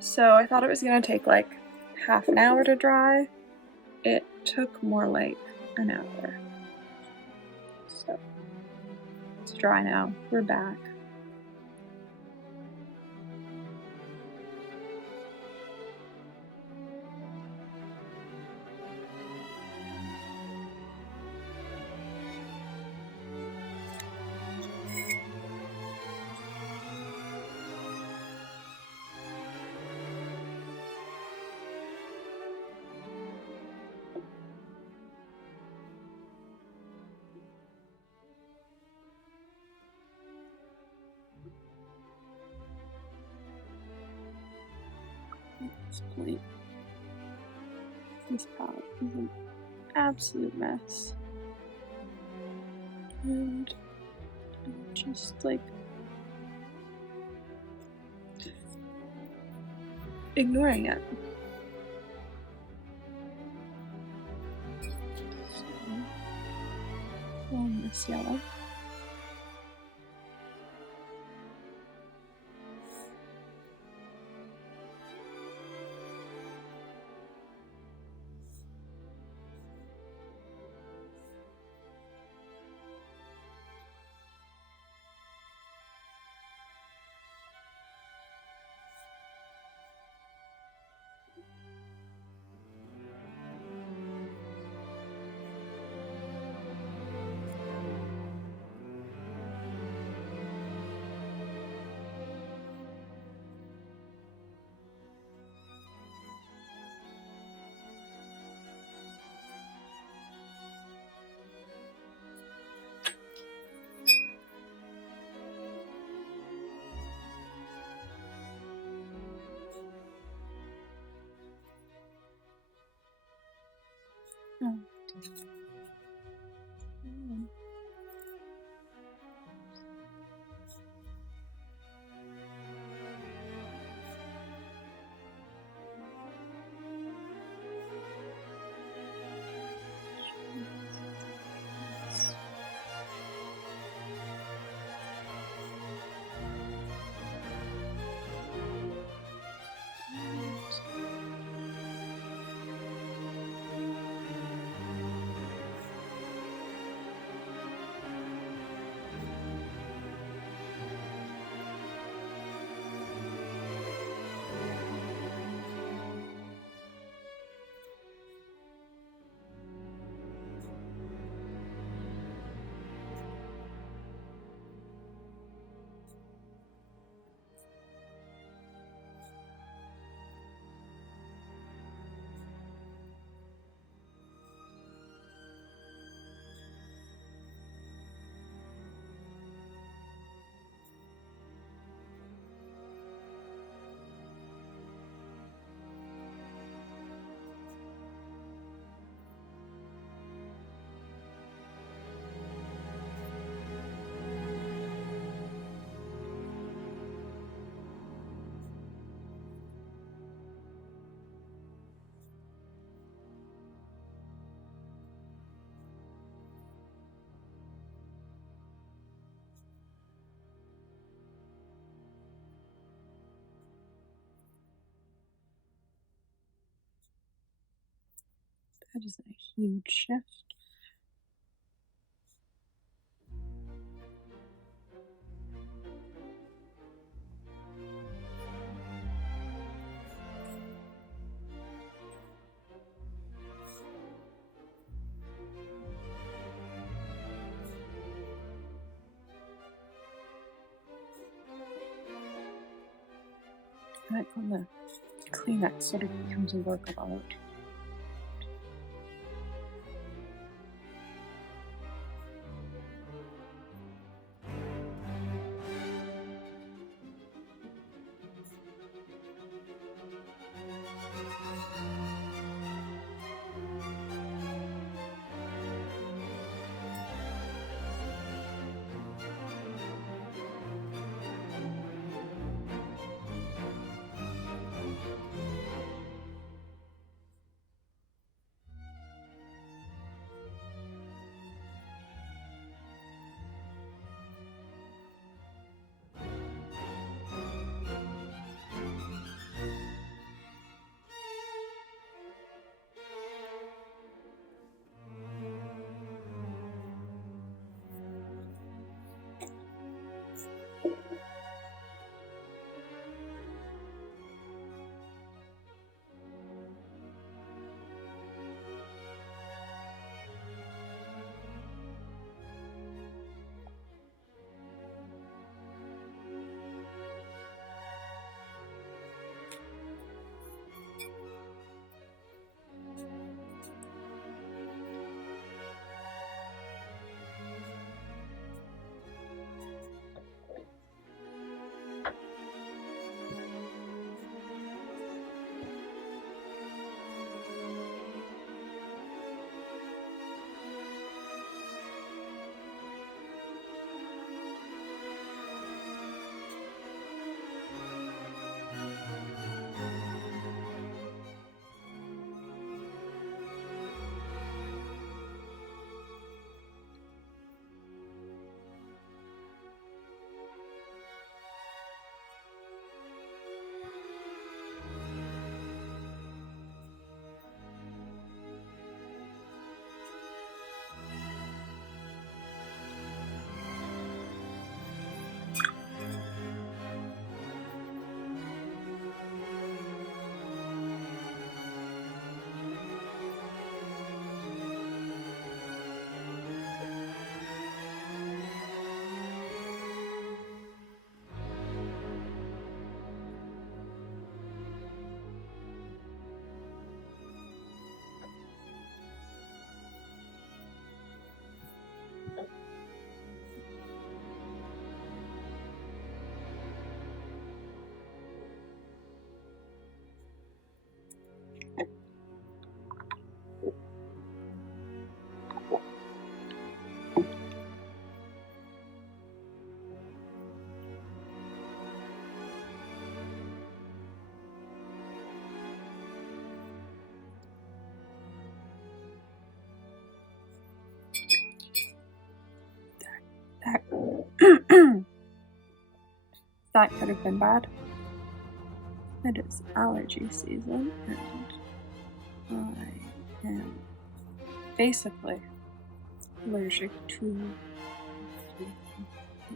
So I thought it was gonna take like half an hour to dry. It took more like an hour. So it's dry now. We're back. At this point, this palette is an absolute mess. And I'm just like ignoring it. this yellow. Oh. That is a huge shift. I like when the Kleenex sort of becomes a work of art. that could have been bad. It is allergy season, and I am basically allergic to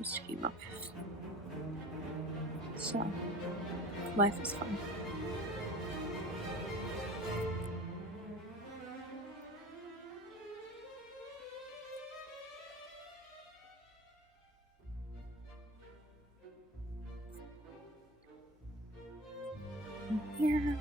chemo. So, life is fun. Here.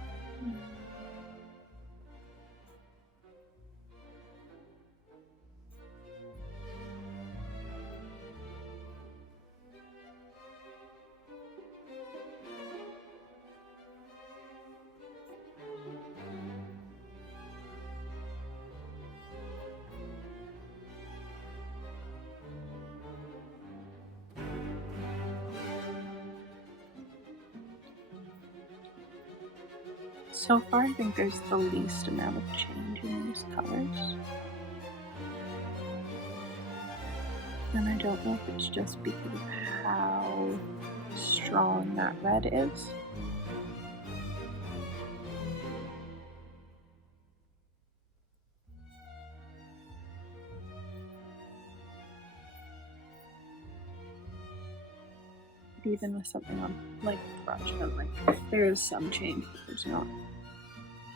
So far, I think there's the least amount of change in these colors. And I don't know if it's just because of how strong that red is. But even with something on like brush, I'm like, there's some change, but there's not.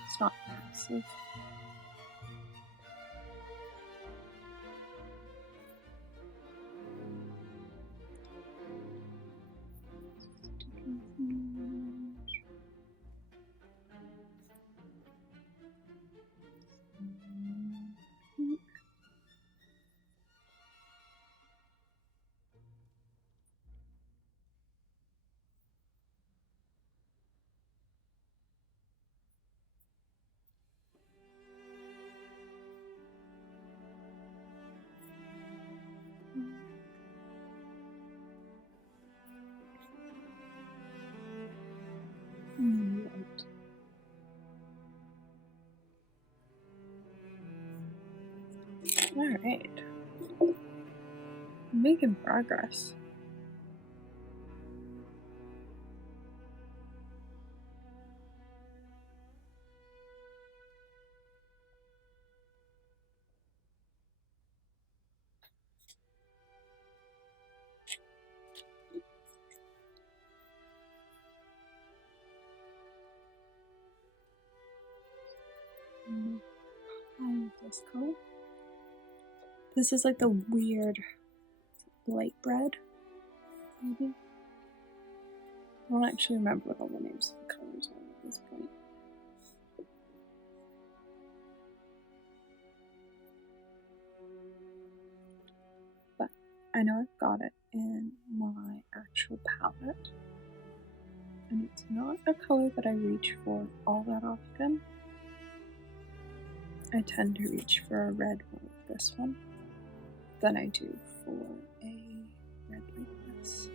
It's not massive. Alright. Making progress. This color. This is like the weird light red, maybe. I don't actually remember what all the names of the colors are at this point. But I know I've got it in my actual palette. And it's not a color that I reach for all that often. I tend to reach for a red one like this one than I do for a red like this.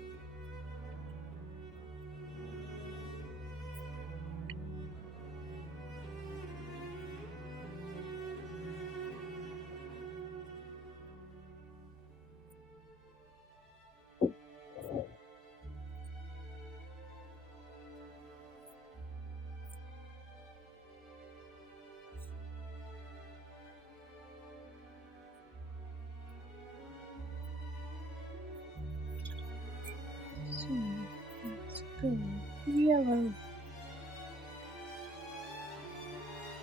Let's go yellow.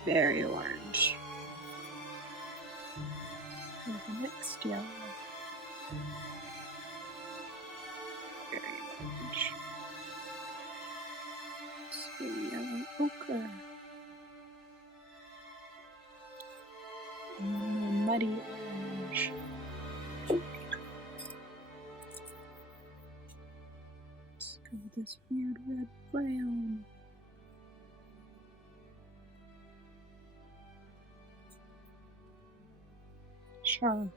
Very orange. And the next yellow. Very orange. So yellow ochre. And muddy orange. Let's go with this weird red brown. Sure.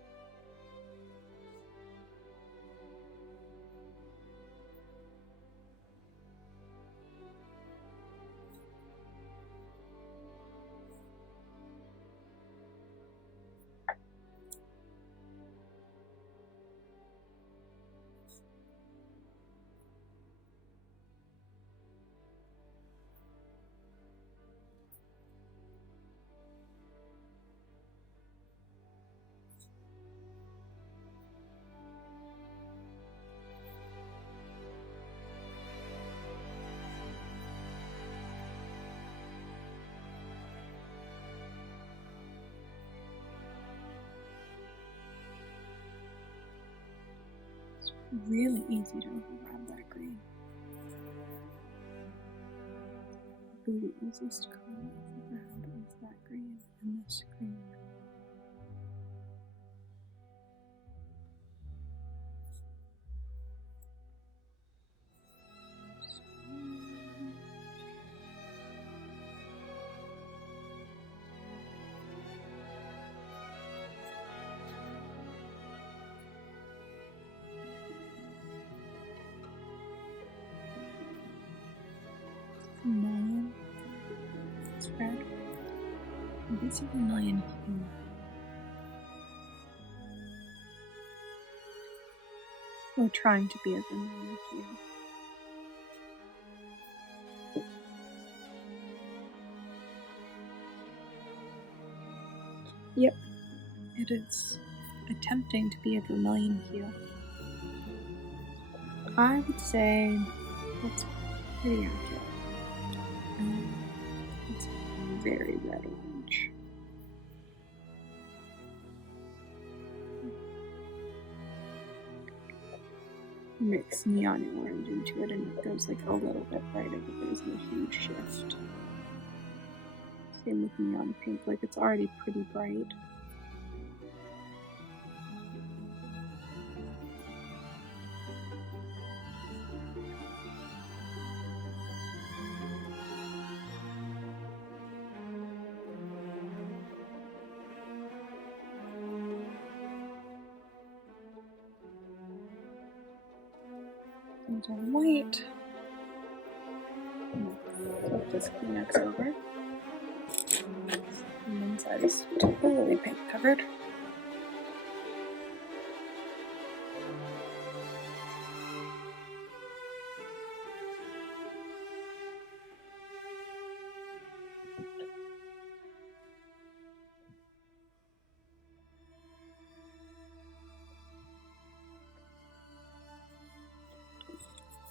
really easy to overrun that green. Probably the easiest color I've ever had was that green and this green. Vermilion. It's red. Maybe it's a vermilion hue. We're trying to be a vermilion hue. Yep, it is attempting to be a vermilion hue. I would say that's pretty accurate. It's very red orange. Mix neon orange into it and it goes like a little bit brighter, but there isn't a huge shift. Same with neon pink, like it's already pretty bright. And on white. Flip this Kleenex over. And one side is totally paint covered.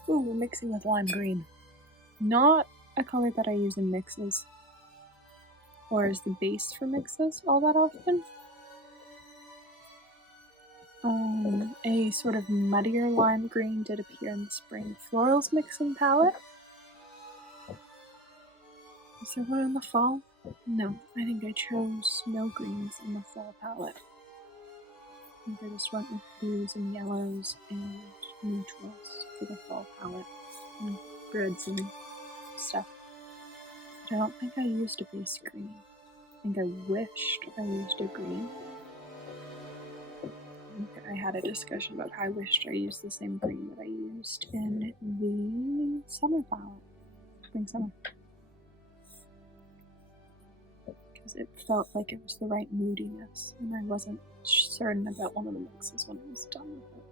Ooh, we're mixing with lime green. Not a color that I use in mixes, or as the base for mixes all that often. A sort of muddier lime green did appear in the Spring Florals mixing palette. Is there one in the fall? No, I think I chose no greens in the fall palette. I think I just went with blues and yellows and neutrals for the fall palette, and reds and stuff. But I don't think I used a base green. I think I wished I used a green. I had a discussion about how I wished I used the same green that I used in the summer palette, spring summer. Because it felt like it was the right moodiness, and I wasn't certain about one of the mixes when I was done with it.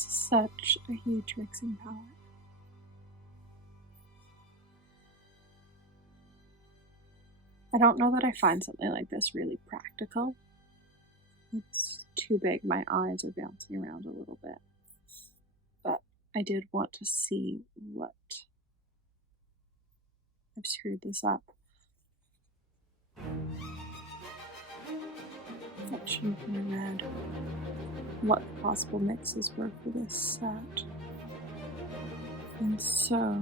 Such a huge mixing palette. I don't know that I find something like this really practical. It's too big, my eyes are bouncing around a little bit. But I did want to see what I've screwed this up. That should have been red. What the possible mixes were for this set. And so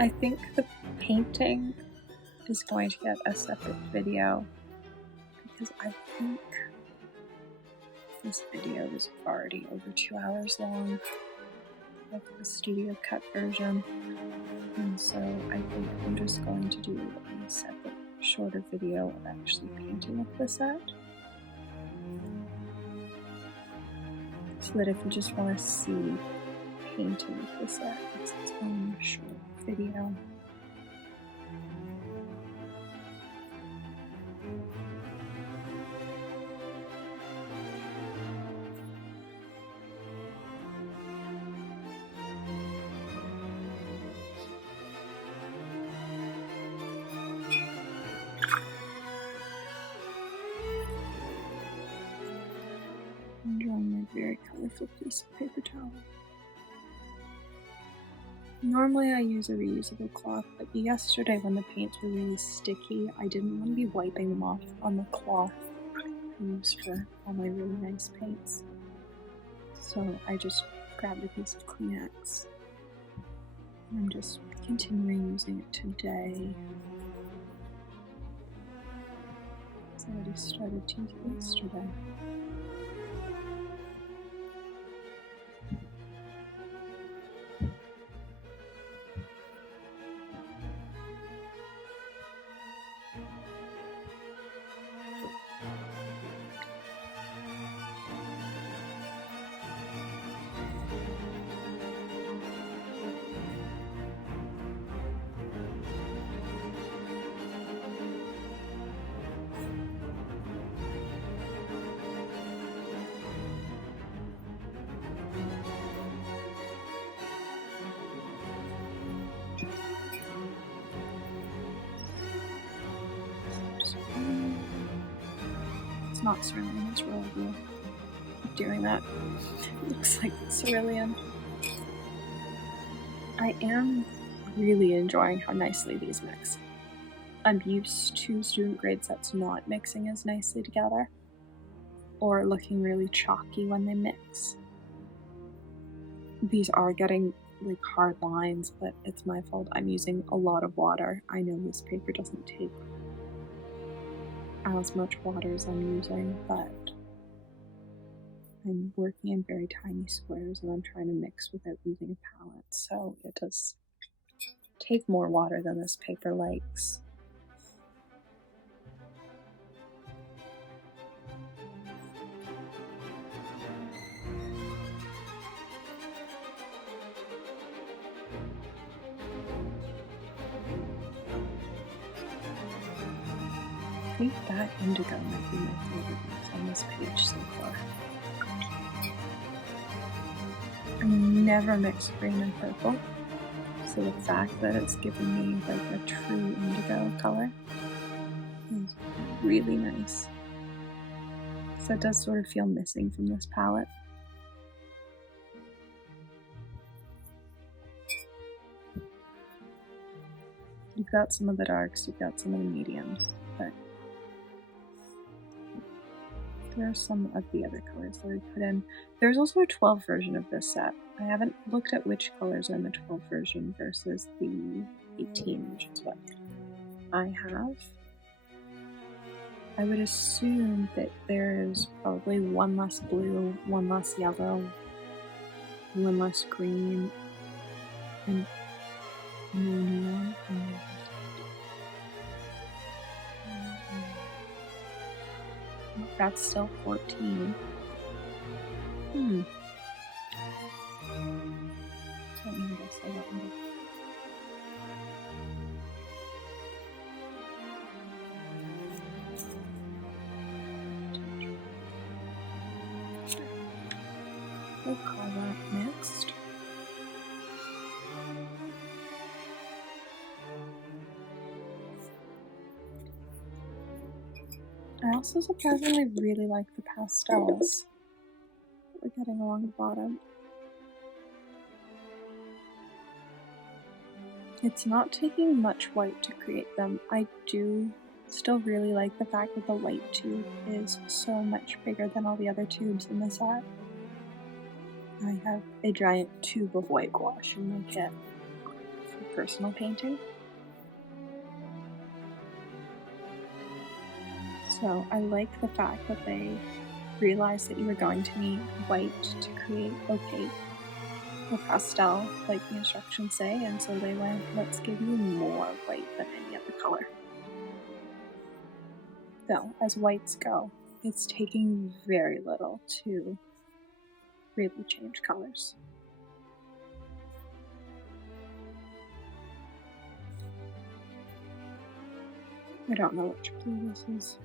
I think the painting is going to get a separate video because I think this video is already over 2 hours long, like the studio cut version, and so I think I'm just going to do a separate shorter video of actually painting with the set, so that if you just want to see painting with the set, it's its own short video. Enjoying my very colorful piece of paper towel. Normally I use a reusable cloth, but yesterday when the paints were really sticky, I didn't want to be wiping them off on the cloth I use for all my really nice paints. So I just grabbed a piece of Kleenex. And I'm just continuing using it today. So I just started to use it yesterday. not cerulean, it's royal blue. Keep doing that. It looks like cerulean. I am really enjoying how nicely these mix. I'm used to student grade sets not mixing as nicely together, or looking really chalky when they mix. These are getting like hard lines, but it's my fault. I'm using a lot of water. I know this paper doesn't take as much water as I'm using, but I'm working in very tiny squares and I'm trying to mix without using a palette, so it does take more water than this paper likes. I think that indigo might be my favorite mix on this page so far. I never mixed green and purple, so the fact that it's giving me like a true indigo color is really nice. So it does sort of feel missing from this palette. You've got some of the darks, you've got some of the mediums, but there are some of the other colors that I put in. There's also a 12 version of this set. I haven't looked at which colors are in the 12 version versus the 18, which is what I have. I would assume that there's probably one less blue, one less yellow, one less green, and no neon. That's still 14. Let me guess, I don't know. We'll call that next. I also surprisingly really like the pastels that we're getting along the bottom. It's not taking much white to create them. I do still really like the fact that the white tube is so much bigger than all the other tubes in the set. I have a giant tube of white gouache in my kit for personal painting. So I like the fact that they realized that you were going to need white to create opaque or pastel, like the instructions say, and so they went, let's give you more white than any other color. Though, as whites go, it's taking very little to really change colors. I don't know which blue this is.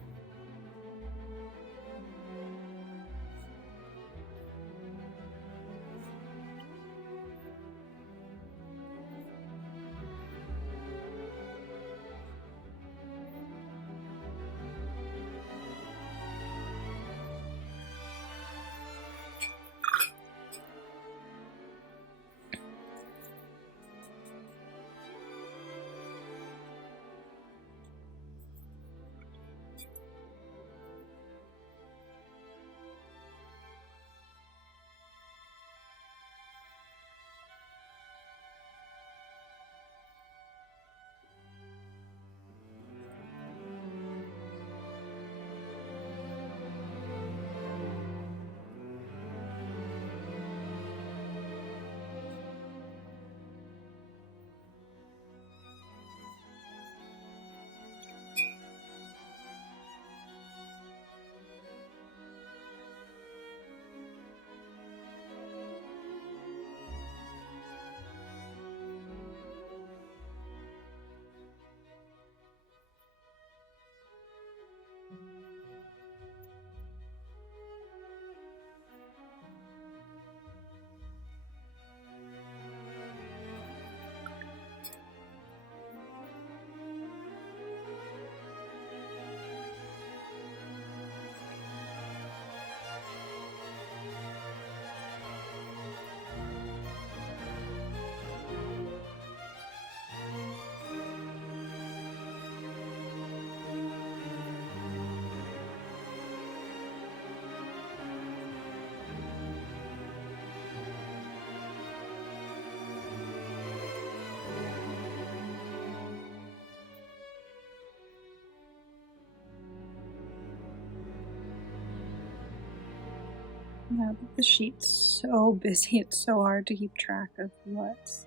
Now that the sheet's so busy, it's so hard to keep track of what's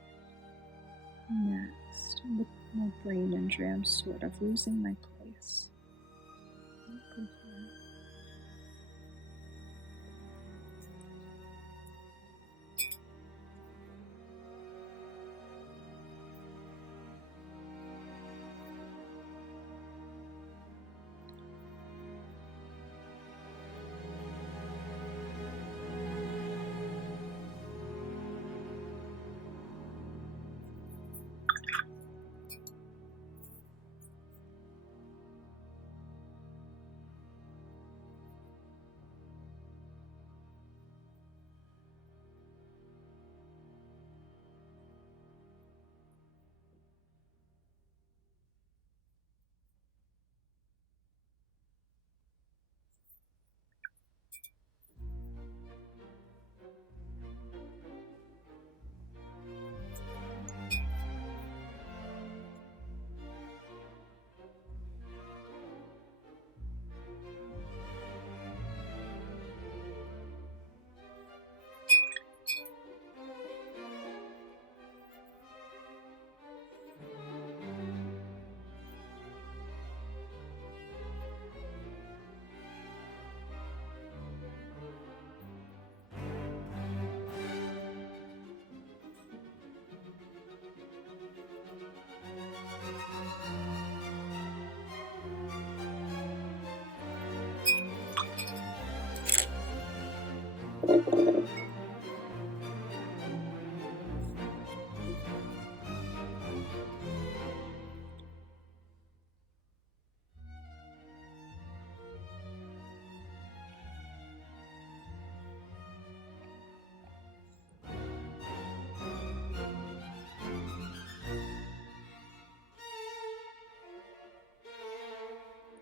next. With my brain injury, I'm sort of losing my place.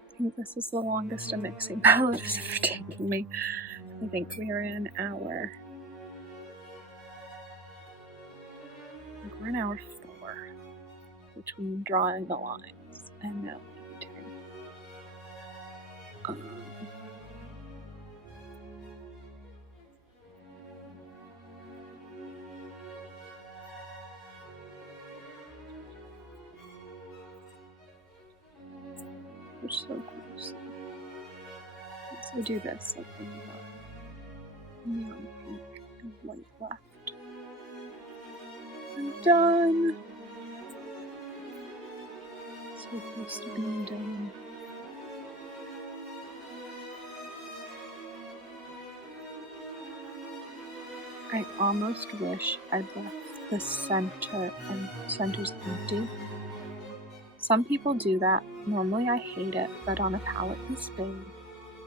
I think this is the longest a mixing palette has ever taken me. I think we are in hour. I think we're in hour 4 between drawing the lines and now painting. We're so close. So do this like when you got neon pink and white left. I'm done. So close to being done. I almost wish I'd left the center and centers empty. Some people do that. Normally I hate it, but on a palette this big,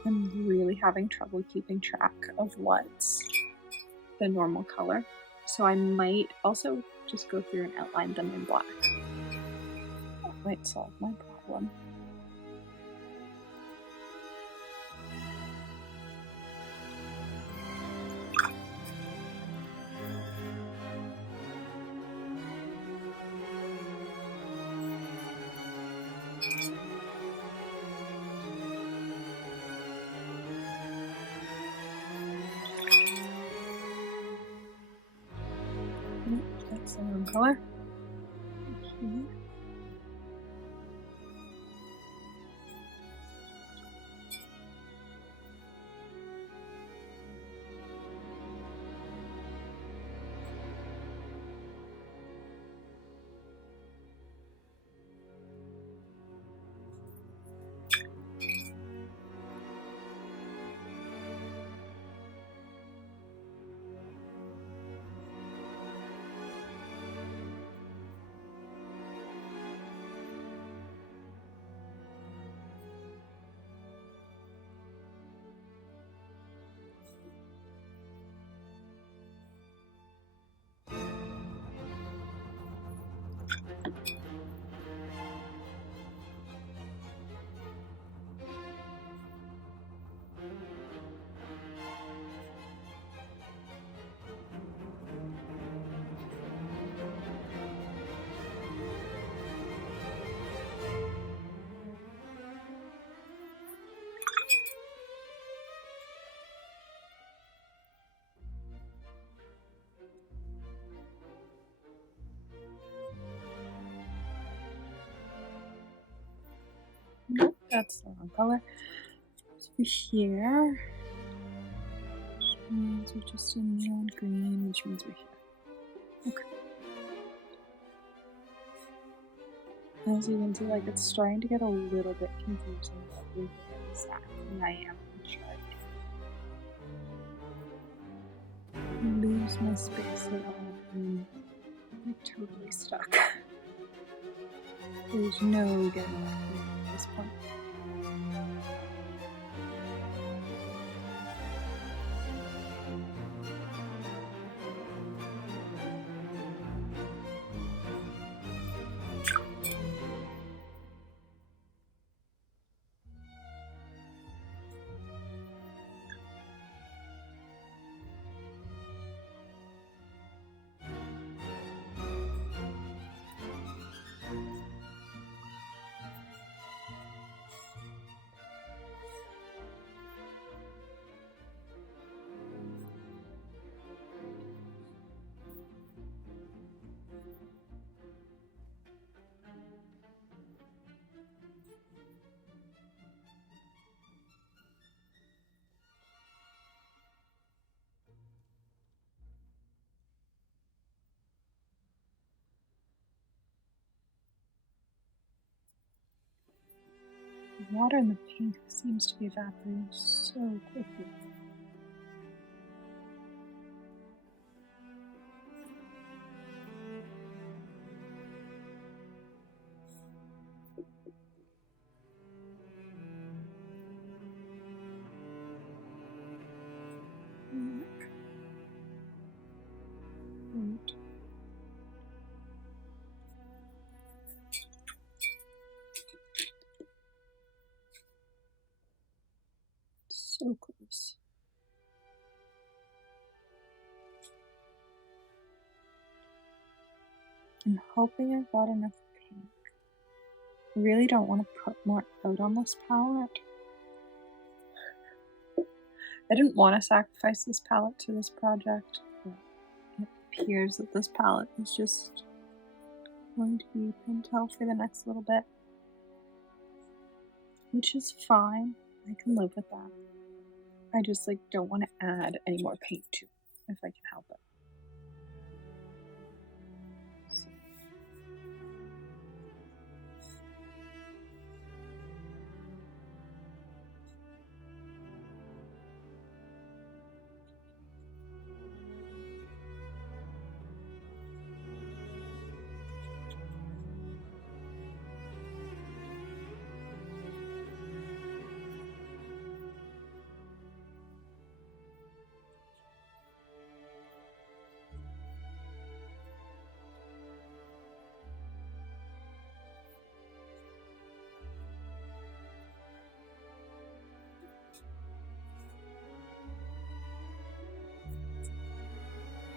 I'm really having trouble keeping track of what's the normal color. So I might also just go through and outline them in black. That might solve my problem. That's the wrong color. Okay. That's the wrong color. So over here, which means we're just in neon green, which means we're here. Okay. As you can see, like, it's starting to get a little bit confusing about where exactly I am in the chart. I lose my space at all, and I'm totally stuck. There's no getting out of at this point. The water in the pink seems to be evaporating so quickly. Right. So close. I'm hoping I've got enough pink. I really don't want to put more out on this palette. I didn't want to sacrifice this palette to this project, but it appears that this palette is just going to be Pentel for the next little bit. Which is fine. I can live with that. I just don't want to add any more paint to it if I can help it.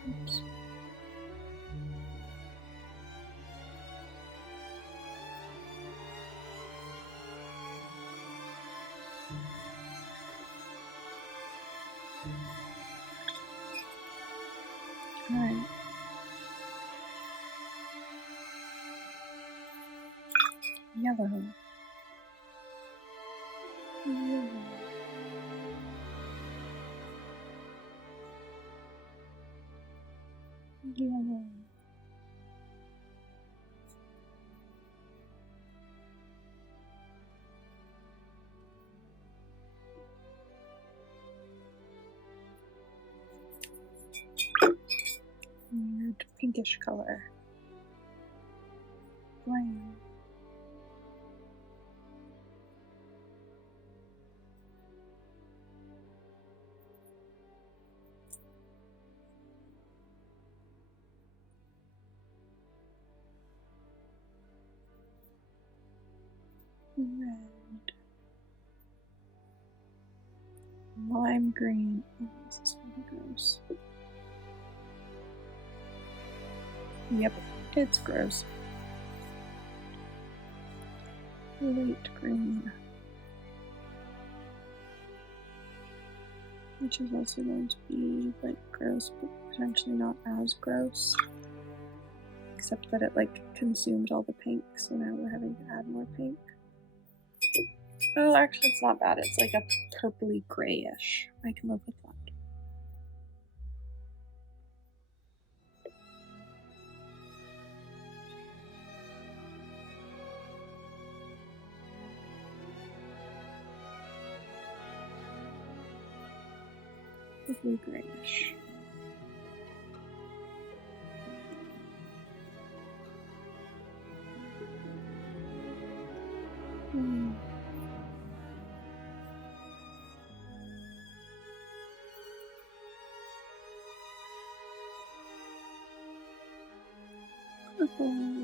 Oops. Alright. Yellow. Yellow. Yellow. Weird pinkish color. Brown. Red. Lime green. Oh, this is really gross. Yep, it's gross. Light green. Which is also going to be gross, but potentially not as gross. Except that it consumed all the pink, so now we're having to add more pink. Oh, actually, it's not bad. It's like a purpley grayish. I can live with that. Purpley grayish. Purple.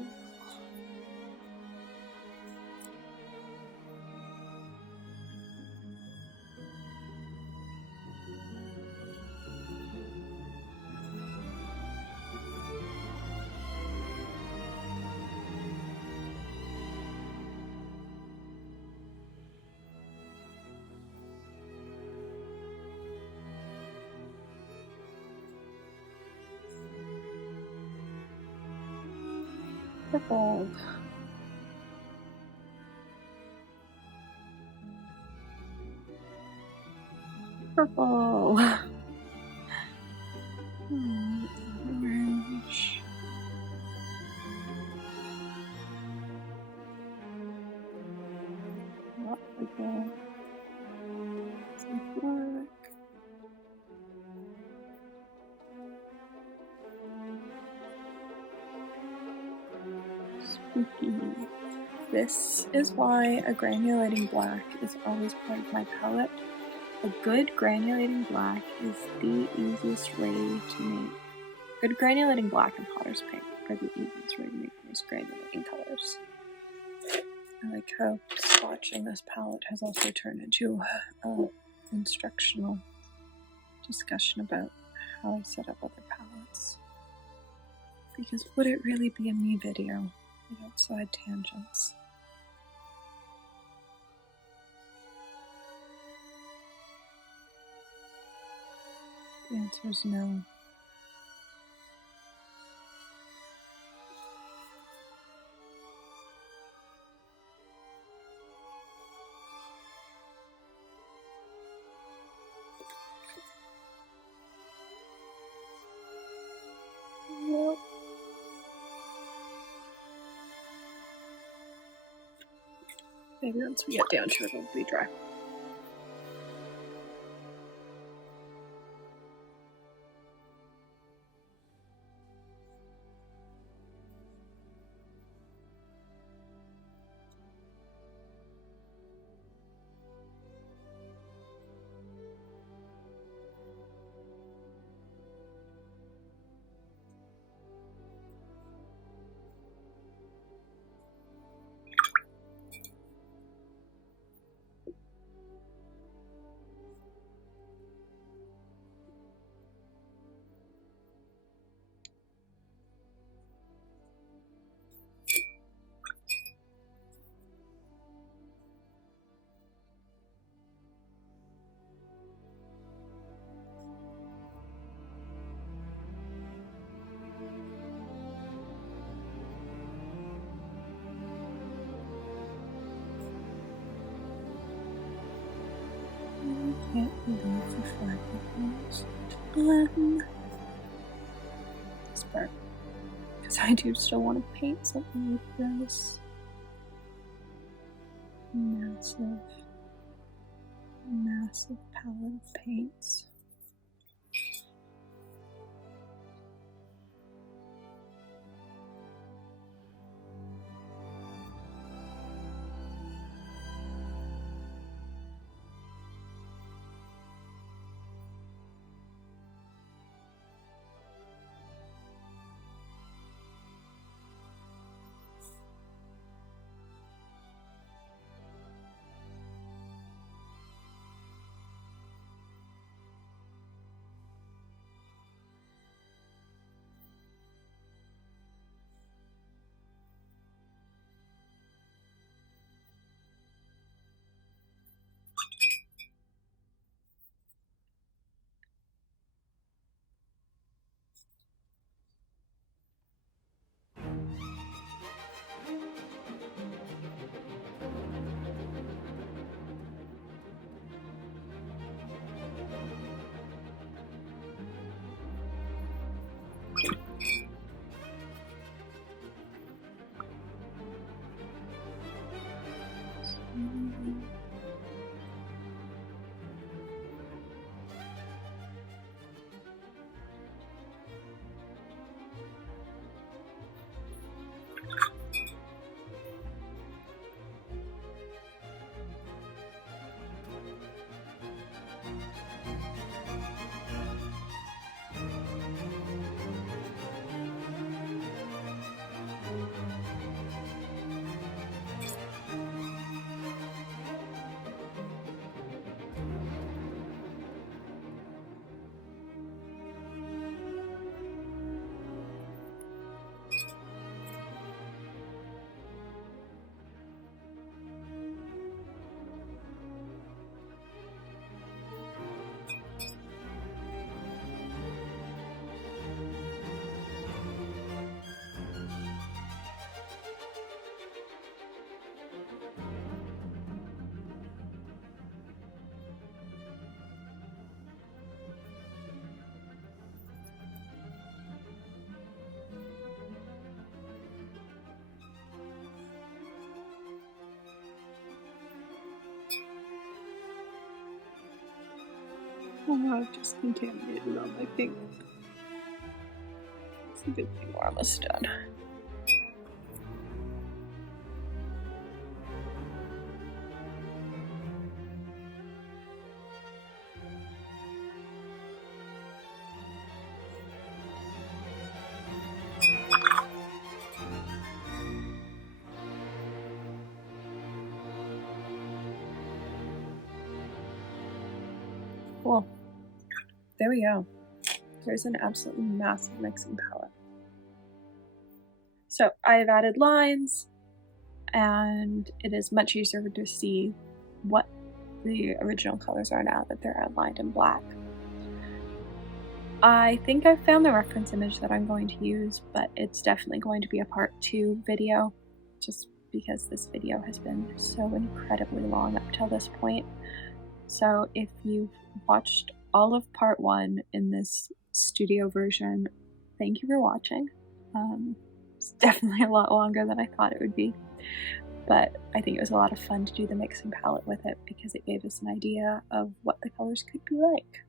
Purple. Purple. Orange. Not purple. Some black. Spooky. This is why a granulating black is always part of my palette. A good granulating black is the easiest way to make. Good granulating black and potter's paint are the easiest way to make these granulating colors. I like how swatching this palette has also turned into an instructional discussion about how I set up other palettes. Because would it really be a me video without side tangents? The answer is no. Nope. Maybe once we get down to it, it'll be dry. I can't believe the flagpoles this part. Because I do still want to paint something with this massive palette of paints. Oh, I've just contaminated all my pink. It's a good thing we're almost done. Cool. There we go. There's an absolutely massive mixing palette. So I've added lines, and it is much easier to see what the original colors are now that they're outlined in black. I think I've found the reference image that I'm going to use, but it's definitely going to be a part 2 video, just because this video has been so incredibly long up till this point. So if you've watched all of part 1 in this studio version, thank you for watching. It's definitely a lot longer than I thought it would be, but I think it was a lot of fun to do the mixing palette with it because it gave us an idea of what the colors could be like.